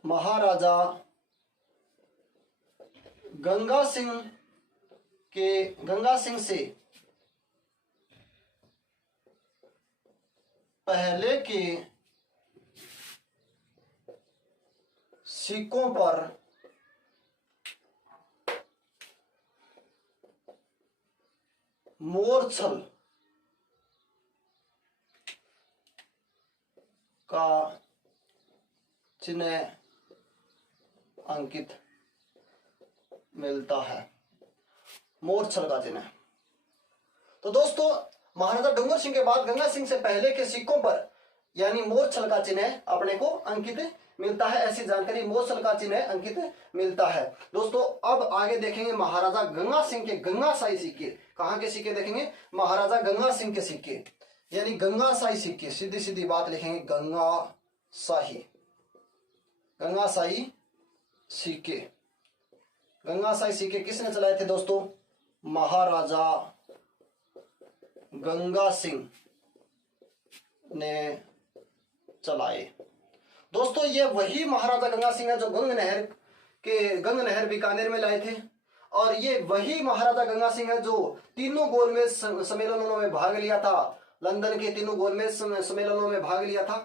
महाराजा गंगा सिंह से पहले के सिक्कों पर मोरछल का चिन्ह अंकित मिलता है, मोरछल का चिन्ह। तो दोस्तों महाराजा डूंगर सिंह के बाद गंगा सिंह से पहले के सिक्कों पर यानी मोरछल का चिन्ह अपने को अंकित मिलता है, ऐसी जानकारी मोरछल का चिन्ह अंकित मिलता है। दोस्तों अब आगे देखेंगे महाराजा गंगा सिंह के गंगाशाही सिक्के। कहां के सिक्के देखेंगे, महाराजा गंगा सिंह के सिक्के, यानी गंगाशाही सिक्के। सीधी सीधी बात लिखेंगे, गंगाशाही सिक्के। गंगाशाही सिक्के किसने चलाए थे दोस्तों, महाराजा गंगा सिंह ने चलाए। दोस्तों ये वही महाराजा गंगा सिंह है जो गंग नहर बीकानेर में लाए थे, और ये वही महाराजा गंगा सिंह है जो तीनों गोलमेज सम्मेलनों में भाग लिया था, लंदन के तीनों गोलमेज सम्मेलनों में भाग लिया था।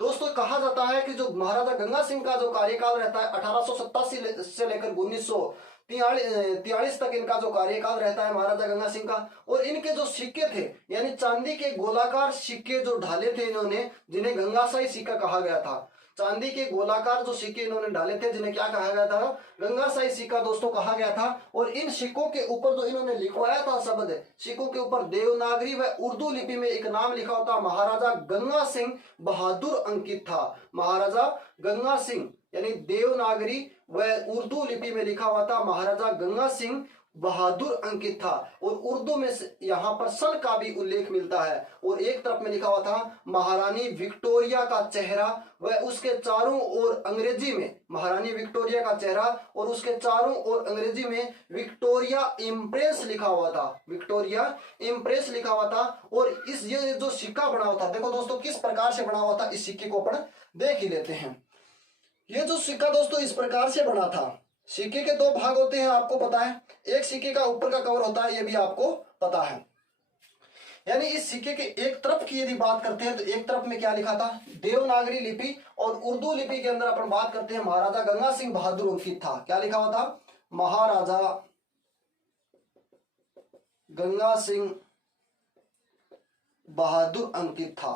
दोस्तों कहा जाता है कि जो महाराजा गंगा सिंह का जो कार्यकाल रहता है 1887 से लेकर 1943 तक इनका जो कार्यकाल रहता है महाराजा गंगा सिंह का। और इनके जो सिक्के थे यानी चांदी के गोलाकार सिक्के जो ढाले थे इन्होंने, जिन्हें गंगाशाही सिक्का कहा गया था, चांदी के गोलाकार जो सिक्के इन्होंने डाले थे जिन्हें क्या कहा गया था, गंगाशाही सिक्का दोस्तों कहा गया था। और इन सिक्कों के ऊपर जो इन्होंने लिखवाया था शब्द, सिक्कों के ऊपर देवनागरी व उर्दू लिपि में एक नाम लिखा होता महाराजा गंगा सिंह बहादुर अंकित था। महाराजा गंगा सिंह यानी देवनागरी व उर्दू लिपि में लिखा हुआ था महाराजा गंगा सिंह बहादुर अंकित था। और उर्दू में यहाँ पर सन का भी उल्लेख मिलता है। और एक तरफ में लिखा हुआ था महारानी विक्टोरिया का चेहरा व उसके चारों ओर अंग्रेजी में महारानी विक्टोरिया का चेहरा और उसके चारों ओर अंग्रेजी में विक्टोरिया इम्प्रेस लिखा हुआ था, विक्टोरिया इम्प्रेस लिखा हुआ था। और ये जो सिक्का बना हुआ था, देखो दोस्तों किस प्रकार से बना हुआ था, इस सिक्के को अपन देख ही लेते हैं। ये जो सिक्का दोस्तों इस प्रकार से बना था। सिक्के के दो भाग होते हैं, आपको पता है। एक सिक्के का ऊपर का कवर होता है, ये भी आपको पता है। यानी इस सिक्के के एक तरफ की यदि बात करते हैं तो एक तरफ में क्या लिखा था, देवनागरी लिपि, और उर्दू लिपि के अंदर अपन बात करते हैं महाराजा गंगा सिंह बहादुर अंकित था। क्या लिखा हुआ था, महाराजा गंगा सिंह बहादुर अंकित था।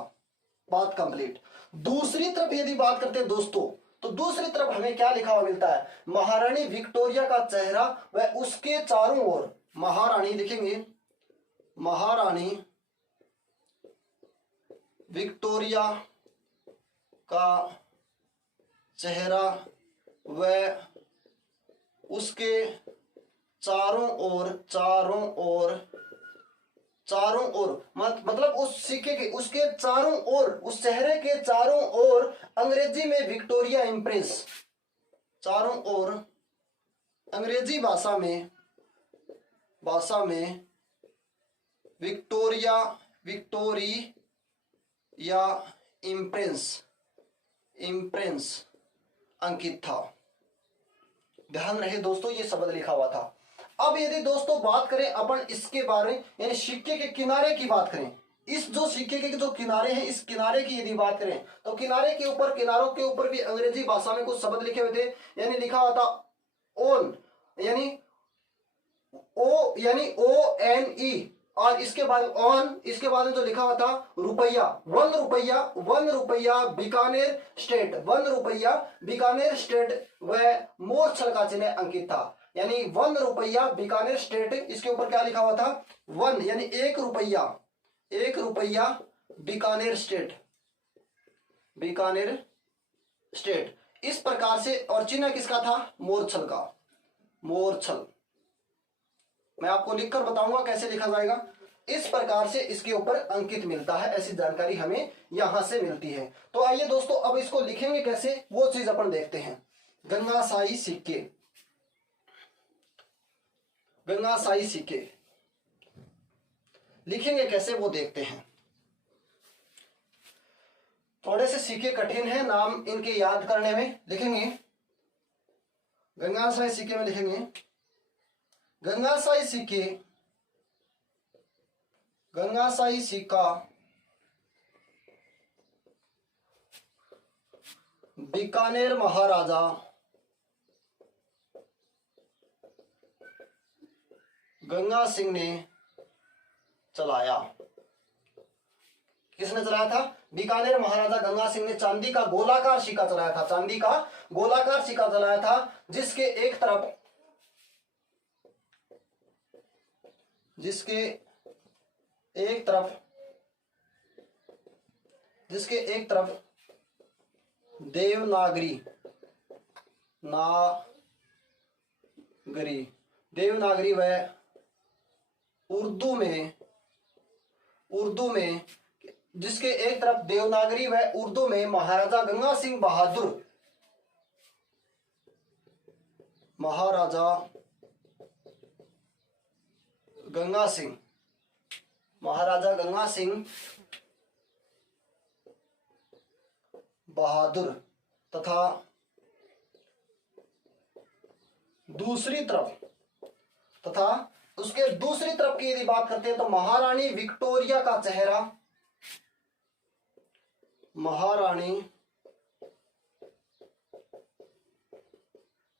बात कंप्लीट। दूसरी तरफ यदि बात करते हैं दोस्तों, तो दूसरी तरफ हमें क्या लिखा हुआ मिलता है, महारानी विक्टोरिया का चेहरा व उसके चारों ओर, महारानी लिखेंगे, महारानी विक्टोरिया का चेहरा व उसके चारों ओर मतलब उस सिक्के के उसके चारों ओर, उस चेहरे के चारों ओर अंग्रेजी में विक्टोरिया इम्प्रेस, चारों ओर अंग्रेजी भाषा में विक्टोरिया इम्प्रेस अंकित था। ध्यान रहे दोस्तों ये शब्द लिखा हुआ था। अब यदि दोस्तों बात करें अपन इसके बारे यानी सिक्के के किनारे की बात करें, इस जो सिक्के के जो किनारे हैं, इस किनारे की यदि बात करें तो किनारों के ऊपर भी अंग्रेजी भाषा में कुछ शब्द लिखे हुए थे। यानी लिखा हुआ था ओन, यानी ONE, और इसके बाद ऑन, इसके बाद में जो लिखा हुआ था रुपया, 1 रुपया बीकानेर स्टेट, 1 रुपया बीकानेर स्टेट व मोरछल का चिन्ह अंकित था। यानी 1 रुपया बीकानेर स्टेट, इसके ऊपर क्या लिखा हुआ था, 1 यानी 1 रुपया बीकानेर स्टेट, इस प्रकार से। और चिन्ह किसका था, मोरछल का, मोरछल। मैं आपको लिखकर बताऊंगा कैसे लिखा जाएगा। इस प्रकार से इसके ऊपर अंकित मिलता है, ऐसी जानकारी हमें यहां से मिलती है। तो आइए दोस्तों अब इसको लिखेंगे कैसे, वो चीज अपन देखते हैं। गंगाशाही सिक्के लिखेंगे कैसे वो देखते हैं। थोड़े से सिक्के कठिन है, नाम इनके याद करने में। लिखेंगे गंगाशाही सिक्के में, लिखेंगे गंगाशाही सिक्का बीकानेर महाराजा गंगा सिंह ने चलाया। किसने चलाया था, बीकानेर महाराजा गंगा सिंह ने चांदी का गोलाकार सिक्का चलाया था, चांदी का गोलाकार सिक्का चलाया था, जिसके एक तरफ देवनागरी व उर्दू में, जिसके एक तरफ देवनागरी व उर्दू में महाराजा गंगा सिंह बहादुर तथा दूसरी तरफ तथा उसके दूसरी तरफ की यदि बात करते हैं तो महारानी विक्टोरिया का चेहरा, महारानी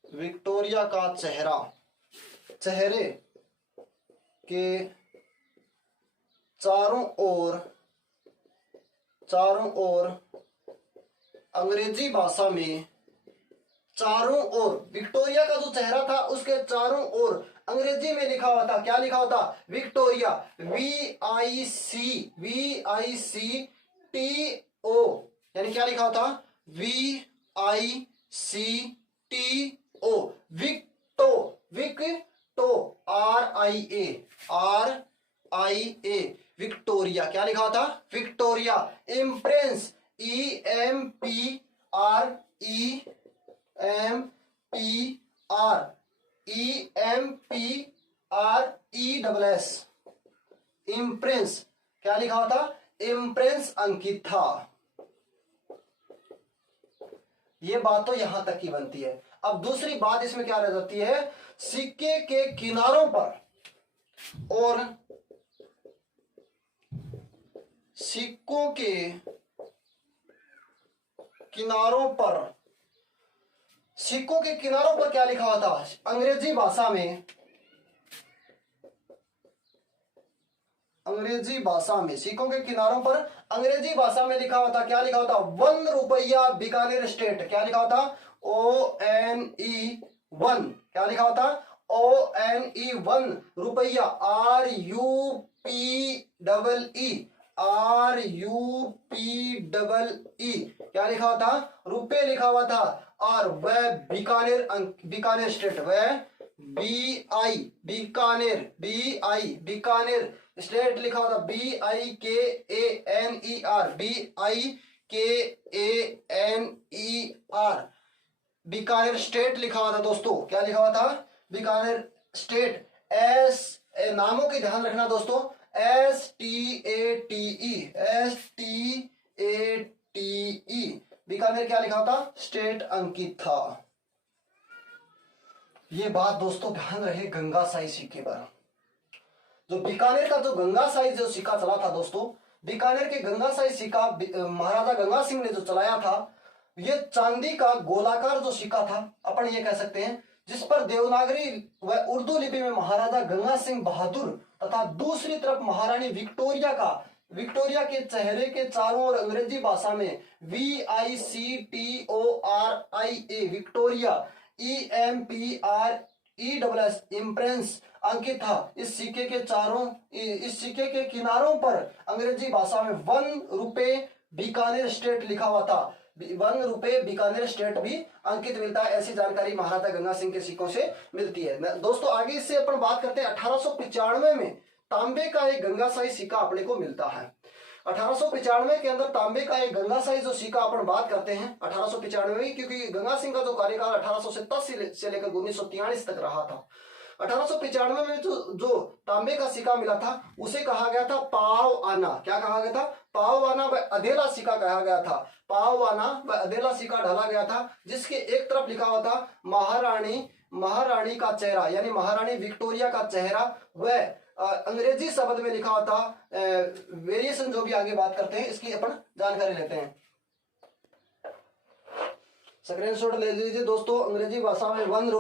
विक्टोरिया का चेहरा, चेहरे के चारों ओर अंग्रेजी भाषा में, चारों ओर विक्टोरिया का जो चेहरा था उसके चारों ओर अंग्रेजी में लिखा हुआ था। क्या लिखा हुआ था? विक्टोरिया, VICTO, यानी क्या लिखा हुआ था? VICTO, Victo, RIA, Victoria. क्या लिखा हुआ था? विक्टोरिया। इम्प्रेंस, EMPRESS, इम्प्रेंस। क्या लिखा हुआ था? इम्प्रेंस अंकित था। ये बात तो यहां तक की बनती है। अब दूसरी बात इसमें क्या रह जाती है? सिक्के के किनारों पर और सिक्कों के किनारों पर, सिक्कों के किनारों पर क्या लिखा हुआ था? अंग्रेजी भाषा में, सिक्कों के किनारों पर अंग्रेजी भाषा में लिखा हुआ था। क्या लिखा हुआ था? 1 रुपया बीकानेर स्टेट। क्या लिखा हुआ था? ONE1। क्या लिखा हुआ था? ONE1 रुपया, RUPEE, क्या लिखा हुआ था? रुपए लिखा हुआ था। और वह बीकानेर स्टेट, वह बीकानेर स्टेट लिखा हुआ था। BIKANER, बीकानेर स्टेट लिखा हुआ था दोस्तों। क्या लिखा हुआ था? बीकानेर स्टेट। नामों के ध्यान रखना दोस्तों, STATE, बीकानेर क्या लिखा था? स्टेट अंकित था। ये बात दोस्तों ध्यान रहे गंगाशाही सिक्के पर। जो बीकानेर का जो गंगाशाही जो सिक्का चला था दोस्तों, बीकानेर के गंगाशाही सिक्का महाराजा गंगा सिंह ने जो चलाया था, ये चांदी का गोलाकार जो सिक्का था, अपन ये कह सकते हैं, जिस पर देवनागरी व उर्दू लिपि में महाराजा गंगा सिंह बहादुर तथा दूसरी तरफ महारानी विक्टोरिया के चेहरे के चारों ओर अंग्रेजी भाषा में VICTORIA, विक्टोरिया, EMPRESS, इम्प्रेंस अंकित था। इस सिक्के के किनारों पर अंग्रेजी भाषा में 1 रुपए बीकानेर स्टेट लिखा हुआ था। 1 रुपए बीकानेर स्टेट भी अंकित मिलता है। ऐसी जानकारी महाराजा गंगा सिंह के सिक्कों से मिलती है। दोस्तों आगे इससे अपन बात करते हैं 1895 में तांबे का एक गंगाशाही सिक्का अपने को मिलता है। 1895 के अंदर तांबे का एक गंगाशाही जो सिक्का अपन बात करते हैं 1895 में, क्योंकि गंगा सिंह का जो कार्यकाल 1887 से लेकर 1943 तक रहा था। 1895 में जो तांबे का सिक्का मिला था उसे कहा गया था पाव आना। क्या कहा गया था? पाव आना व अधेला सिक्का कहा गया था। पाव आना व अधेला सिक्का ढाला गया था, जिसके एक तरफ लिखा हुआ था महारानी का चेहरा, यानी महारानी विक्टोरिया का चेहरा, व अंग्रेजी शब्द में लिखा हुआ था वेरिएशन, जो भी आगे बात करते हैं इसकी अपन जानकारी लेते हैं। स्क्रीनशॉट ले लीजिए दोस्तों। अंग्रेजी भाषा में 1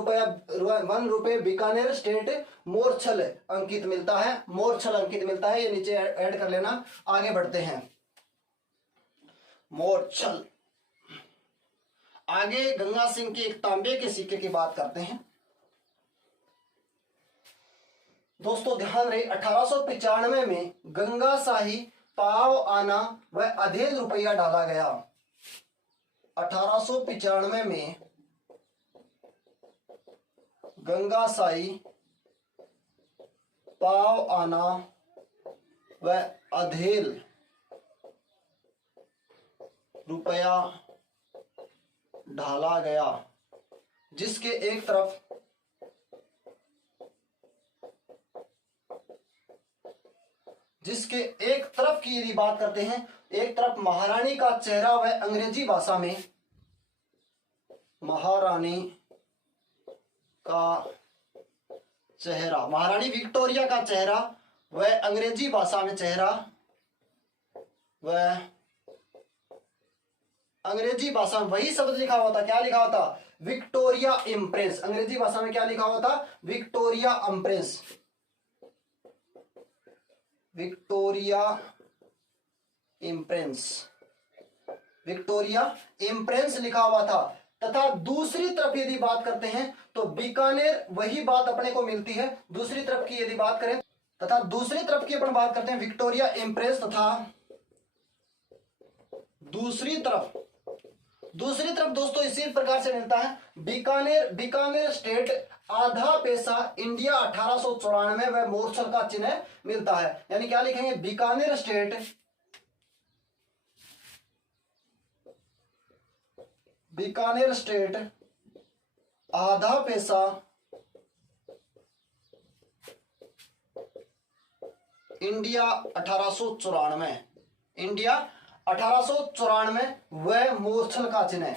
रुपए बीकानेर स्टेट मोरछल अंकित मिलता है। मोरछल अंकित मिलता है, ये नीचे ऐड कर लेना। आगे बढ़ते हैं। मोरछल। आगे गंगा सिंह के एक तांबे के सिक्के की बात करते हैं दोस्तों। ध्यान रहे 1895 में गंगाशाही पाव आना व अधेल रुपया डाला गया। 1895 में गंगाशाही पाव आना व अधेल रुपया ढाला गया, जिसके एक तरफ की यदि बात करते हैं, एक तरफ महारानी का चेहरा व अंग्रेजी भाषा में, महारानी का चेहरा, महारानी विक्टोरिया का चेहरा, वह अंग्रेजी भाषा में चेहरा, वह अंग्रेजी भाषा में वही शब्द लिखा हुआ था, क्या लिखा हुआ था? Victoria impress. अंग्रेजी भाषा में क्या लिखा हुआ था? Victoria impress, Victoria impress, Victoria impress लिखा हुआ था। तथा दूसरी तरफ यदि बात करते हैं तो बीकानेर, वही बात अपने को मिलती है। दूसरी तरफ की यदि बात करें तथा दूसरी तरफ की अपन बात करते हैं विक्टोरिया इम्प्रेस, तथा दूसरी तरफ दोस्तों इसी प्रकार से मिलता है बीकानेर, बीकानेर स्टेट आधा पैसा इंडिया 1894 वह मोर्चल का चिन्ह मिलता है। यानी क्या लिखेंगे? बीकानेर स्टेट, बीकानेर स्टेट आधा पैसा इंडिया 1894, इंडिया 1894 वह मोर्चल का चिन्ह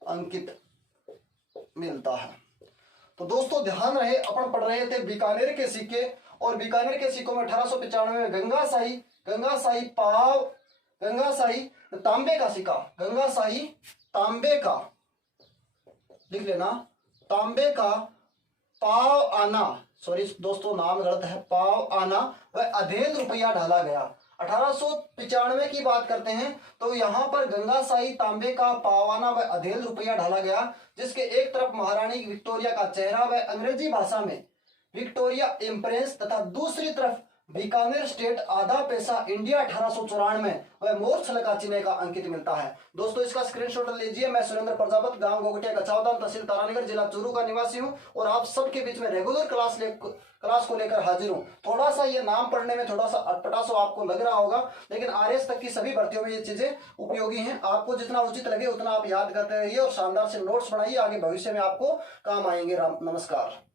अंकित मिलता है। तो दोस्तों ध्यान रहे, अपन पढ़ रहे थे बीकानेर के सिक्के, और बीकानेर के सिक्कों में 1895 में गंगाशाही तांबे का सिक्का, गंगाशाही तांबे का, लिख लेना, तांबे का पाव आना, सॉरी दोस्तों नाम गलत है, पाव आना वह अधेल रुपया ढाला गया। 1895 की बात करते हैं तो यहां पर गंगाशाही तांबे का पावाना व अधेल रुपया ढाला गया, जिसके एक तरफ महारानी विक्टोरिया का चेहरा व अंग्रेजी भाषा में विक्टोरिया इम्प्रेस, तथा दूसरी तरफ बीकानेर स्टेट आधा पैसा इंडिया 1894 वह मोर्चल का चिन्ह का अंकित मिलता है। दोस्तों इसका स्क्रीनशॉट लीजिए। मैं सुरेंद्र प्रजापत, गांव गोगटिया कछावदान, तहसील तारानगर, जिला चूरू का निवासी हूं, और आप सबके बीच में रेगुलर क्लास को लेकर हाजिर हूं। थोड़ा सा ये नाम पढ़ने में थोड़ा सा अटपटा सा आपको लग रहा होगा, लेकिन आरएस तक की सभी भर्तियों में ये चीजें उपयोगी हैं। आपको जितना उचित लगे उतना आप याद करते रहिए और शानदार से नोट्स बनाइए, आगे भविष्य में आपको काम आएंगे। नमस्कार।